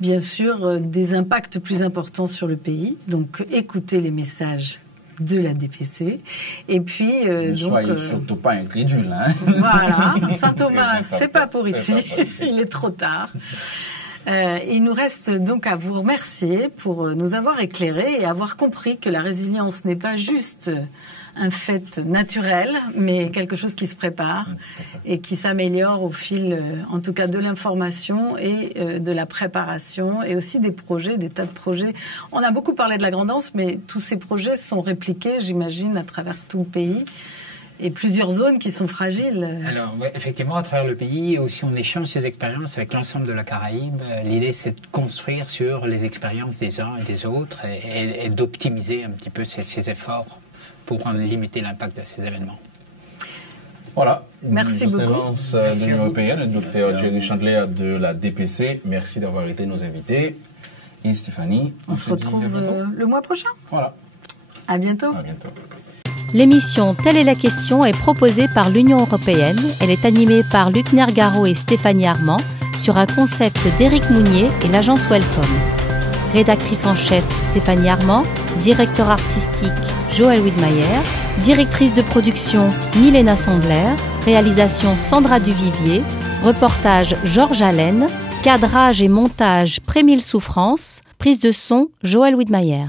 bien sûr, des impacts plus importants sur le pays. Donc, écoutez les messages de la DPC. Et puis, ne soyez surtout pas incrédules. Hein. Voilà. Saint-Thomas, c'est pas pour ici. Il est trop tard. Il nous reste donc à vous remercier pour nous avoir éclairés et avoir compris que la résilience n'est pas juste un fait naturel, mais quelque chose qui se prépare et qui s'améliore au fil, en tout cas, de l'information et de la préparation et aussi des projets, des tas de projets. On a beaucoup parlé de la Grand'Anse, mais tous ces projets sont répliqués, j'imagine, à travers tout le pays. Et plusieurs zones qui sont fragiles. Alors, ouais, effectivement, à travers le pays, aussi on échange ces expériences avec l'ensemble de la Caraïbe. L'idée, c'est de construire sur les expériences des uns et des autres et d'optimiser un petit peu ces efforts pour limiter l'impact de ces événements. Voilà. Merci beaucoup. L'excellence de l'Union européenne, le docteur Jerry Chandler de la DPC. Merci d'avoir été nos invités. Et Stéphanie, on se retrouve le mois prochain. Voilà. À bientôt. À bientôt. L'émission Telle est la question est proposée par l'Union européenne. Elle est animée par Luc Nergaro et Stéphanie Armand sur un concept d'Éric Mounier et l'agence Welcome. Rédactrice en chef Stéphanie Armand, directeur artistique Joël Widmayer, directrice de production Milena Sandler, réalisation Sandra Duvivier, reportage Georges Allen, cadrage et montage Prémile Souffrance, prise de son Joël Widmayer.